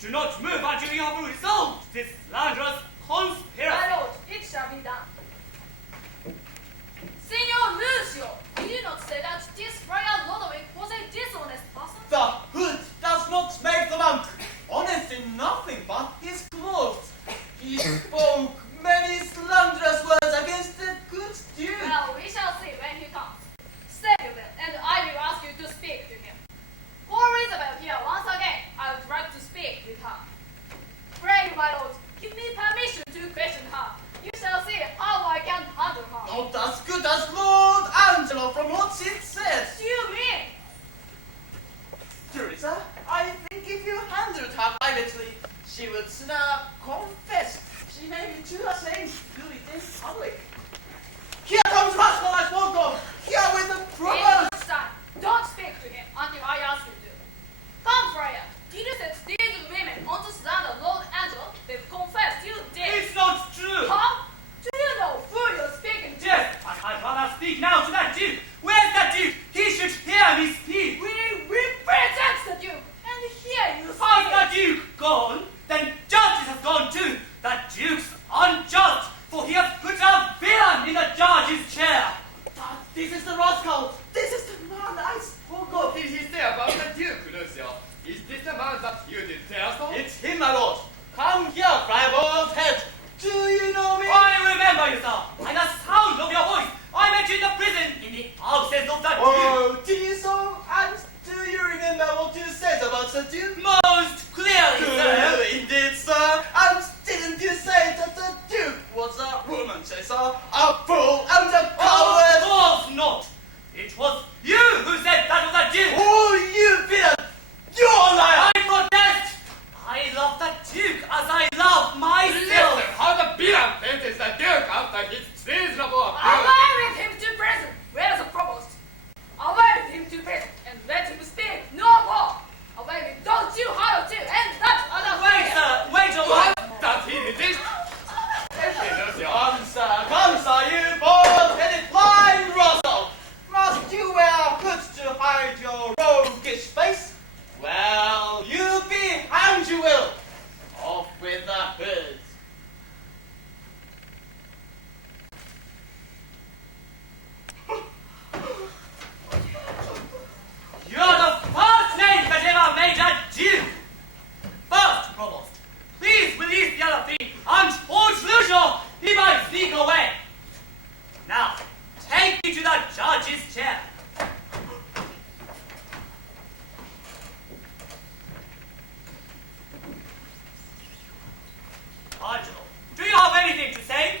Do not move until you have resolved this slanderous conspiracy. My lord, it shall be done. Signor Lucio, did you not say that this Friar Lodowick was a dishonest person? The hood does not make the monk honest in nothing but his clothes. He spoke many slanderous words against the good Duke. Well, we shall see when he comes. Stay with him, and I will ask you to speak to him. Poor Isabel here once again. I would like to speak with her. Pray, my lord, give me permission to question her. You shall see how I can handle her. Not as good as Lord Angelo from what she said. What do you mean? Teresa, I think if you handled her privately, she would sooner confess. She may be too ashamed to do it in public. Here comes Rascal I spoke of! Here with the provost! It's time. Don't speak to him until I ask you to. Come, Friar. Did you set these women on to slander Lord Angelo? They've confessed you did. It's not true. Huh? Do you know who you're speaking to? Yes, but I'd rather speak now to that Duke. Where's that Duke? He should hear me speak. We represent the Duke, and here you Has speak. the Duke gone? Then justice has gone too. The Duke's unjust, for he has put a villain in the judge's chair. Ah, this is the rascal! This is the man I spoke of! What did he say about the Duke, Lucio? Is this the man that you did tell us of? It's him, my lord! Come here, Friar's head! Do you know me? I remember you, sir. By the sound of your voice, I met you in the prison in the absence of the Duke. Oh, did you so? And do you remember what you said about the Duke? Most clearly, sir. Indeed, sir. And didn't you say that the Duke was a woman chaser, a fool, and a coward? Of course not. It was you who said that was the Duke. Oh, you villain! You're a liar! I protest. I love the Duke as I love myself. Listen, how the villain sentenced the Duke after his treasonable appearance. Away with him to prison. Where's the provost? Away with him to prison, and let him speak no more. Away with those two hollow too, and that other Wait, friar. sir. Wait a What? while. That he did it? Okay, Lucio. Come, sir, you bald-headed blind rascal! Must you wear hoods to hide your roguish face? Well, you be hanged you will! Off with the hoods! You're the first name that ever made a Duke. First, Provost, please release the other thief and forge Lucio. He might sneak away. Now, take me to the judge's chair. Angelo, do you have anything to say?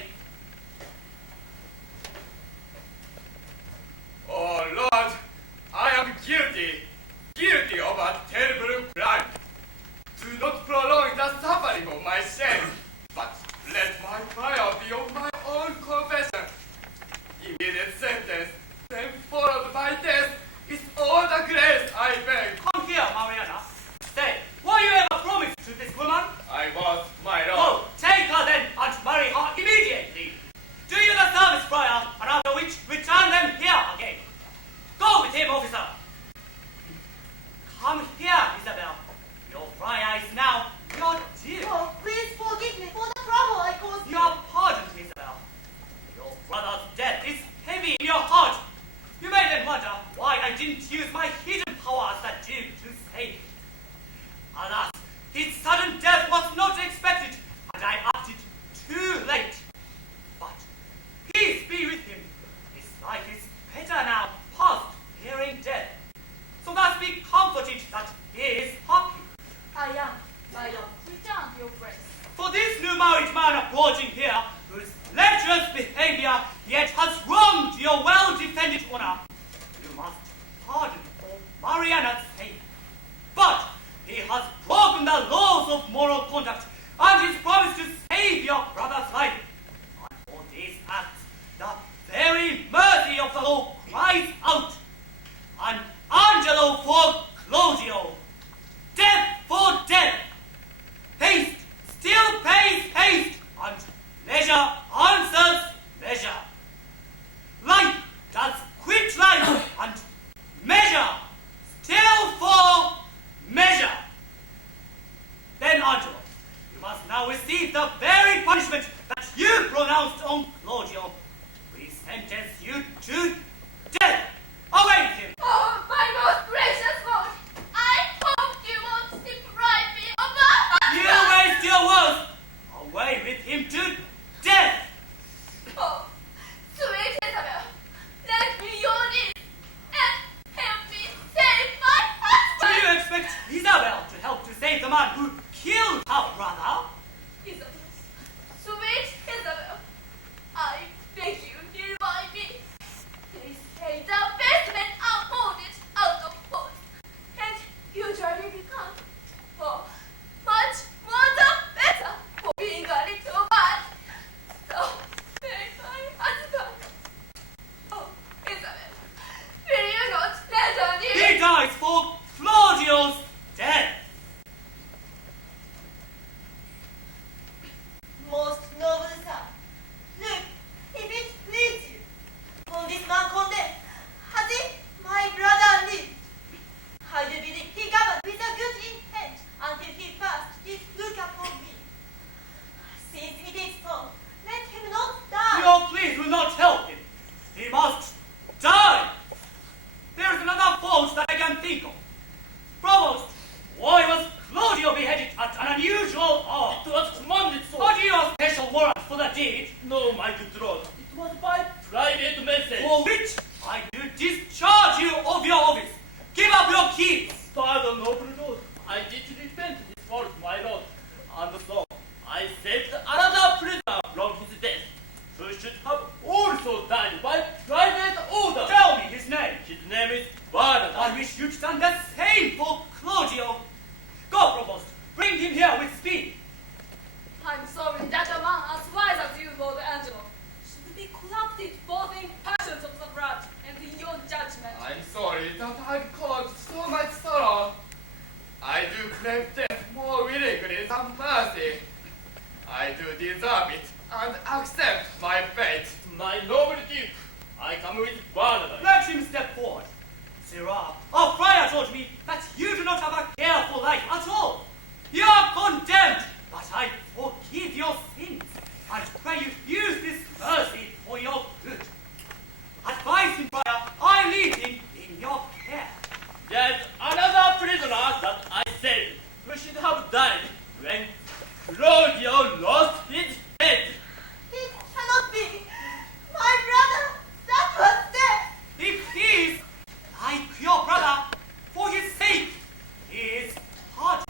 Oh, Lord, I am guilty of a terrible crime. Do not prolong the suffering of my shame, but let my trial be of my own confession. Immediate sentence, then followed by death, is all the grace I beg. Come here, Mariana. Say, were you ever promised to this woman? I was, my lord. Oh, take her then and marry her immediately. Do you the service, Friar, and after which return them here again. Go with him, officer. Come here, Isabel. Your Friar is now your Duke. Oh, please forgive me for the trouble I caused You you. are pardoned, Isabel. Your brother's death is heavy in your heart. You may then wonder why I didn't use my hidden power as the Duke to save him. Alas, his sudden death was not expected, and I acted too late. But peace be with him. His life is better now, past fearing death. So let's be comforted that he is happy. I am, my lord. Return to your grace. For this new married man approaching here, whose lecherous behavior yet has wronged your well-defended honor, you must pardon for Mariana's sake. But he has broken the laws of moral conduct and his promise to save your brother's life. And for these acts, the very mercy of the law cries out. And Angelo for Claudio. Death for death. Haste still pays haste, and leisure answers leisure. Life does quit life, and measure still for measure. Then receive the very punishment that you pronounced on Claudio. We sentence you to death. Away with him. Oh, my most gracious lord, I hope you won't deprive me of my You husband. waste your words. Away with him to death. Oh, sweet Isabel, lend me your knees and help me save my Do husband. you expect Isabel to help to save the man who killed her brother? Isabel, sweet Isabel, I beg you, hear my plea. They say the best men are molded out of both, and usually become, oh, much more the better for being a little bad. So, may my husband. Oh, Isabel, will you not let her He live? dies for Claudio's death. Most noble son, look, if it please you, whom this man condemned, has he, my brother, lived? I do believe he governed with a good intent until he first did look upon me. Since it is so, let him not die. Your pleas will not help him. He must die. There is another fault that I can think of. Provost, why was Claudio beheaded at an unusual hour? It was commanded so. What is your special warrant for the deed? No, my good lord. It was by private message. For which I do discharge you of your office. Give up your keys. Pardon, noble lord. I did repent this fault, my lord. And so, I saved another prisoner from his death, who should have also died by private order. Tell me his name. His name is Barnabas. I wish you'd done the same for Claudio. Go, Provost. Bring him here with speed. I'm sorry that a man as wise as you, Lord Angelo, should be corrupted both in passions of the blood and in your judgment. I'm sorry that I've caused so much sorrow. I do crave death more willingly than mercy. I do deserve it and accept my fate. My noble duke, I come with Barnabas. Let him step forward. Sirrah, a friar told me that you do not have a careful life at all. You are condemned, but I forgive your sins and pray you use this mercy for your good. Advise him, friar, I leave him in your care. There's another prisoner that I saved, who should have died when Claudio lost his head. It cannot be. My brother, that was dead. If he is like your brother, for his sake, he is pardoned.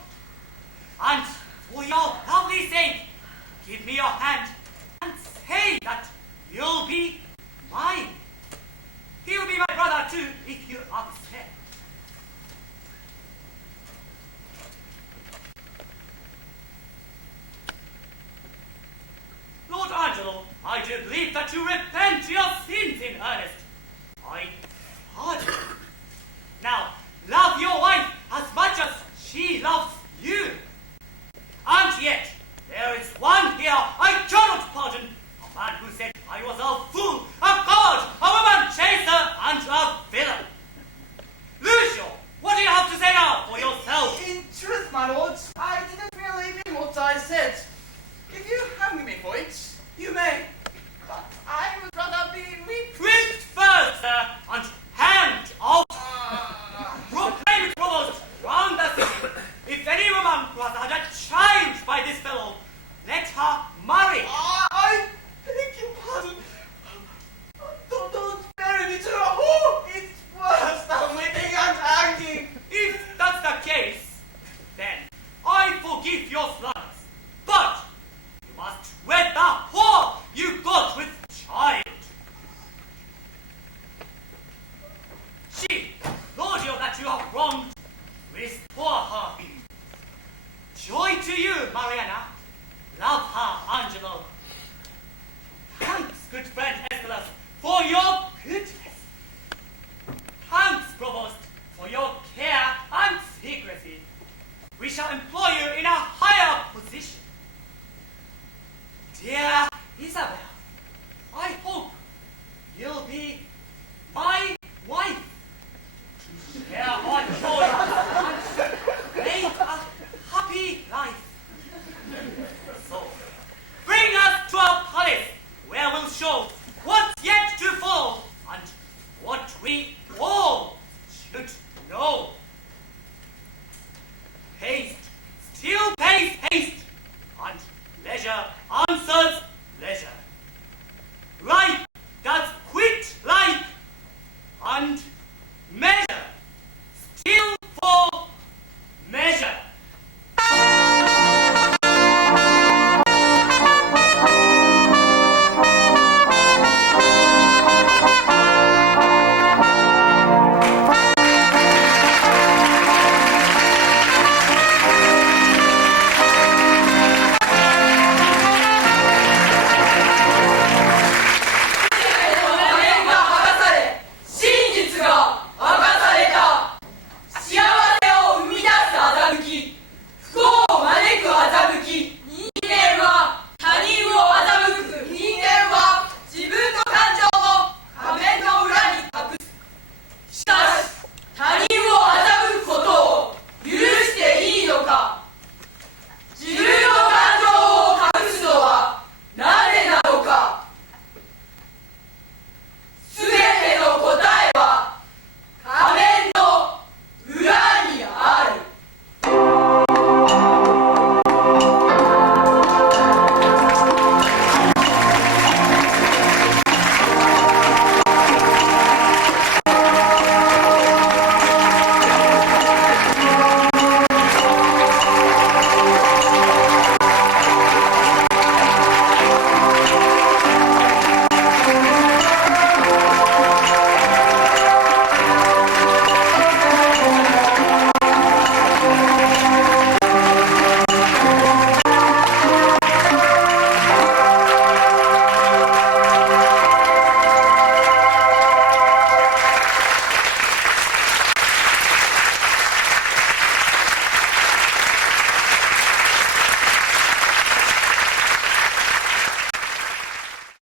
And for your lovely sake, give me your hand and say that you'll be mine. He will be my brother too, if you accept. Lord Angelo, I do believe that you repent your sins in earnest. I pardon you. Now, love your wife as much as she loves you. And yet, there is one here I cannot pardon. A man who said I was a fool, a coward, a woman chaser, and a villain. Lucio, what do you have to say now for yourself? In truth, my lords, I didn't really mean what I said. If you hang me for it, you may. But I would rather be Whipped first, sir, and hanged out. Proclaim it, Provost, round the city. If any woman who has had a child by this fellow, let her marry. I beg your pardon. Don't bury me to a hole. It's worse than whipping and hanging. If that's the case, then I forgive your slanders. But you must wed the whore you got with child. She, Claudio, that you have wronged, restore her. Joy to you, Mariana. Love her, Angelo. Thanks, good friend Aeschylus, for your goodness. Thanks, Provost, for your care and secrecy. We shall employ you in a higher position. Dear Isabel, I hope you'll be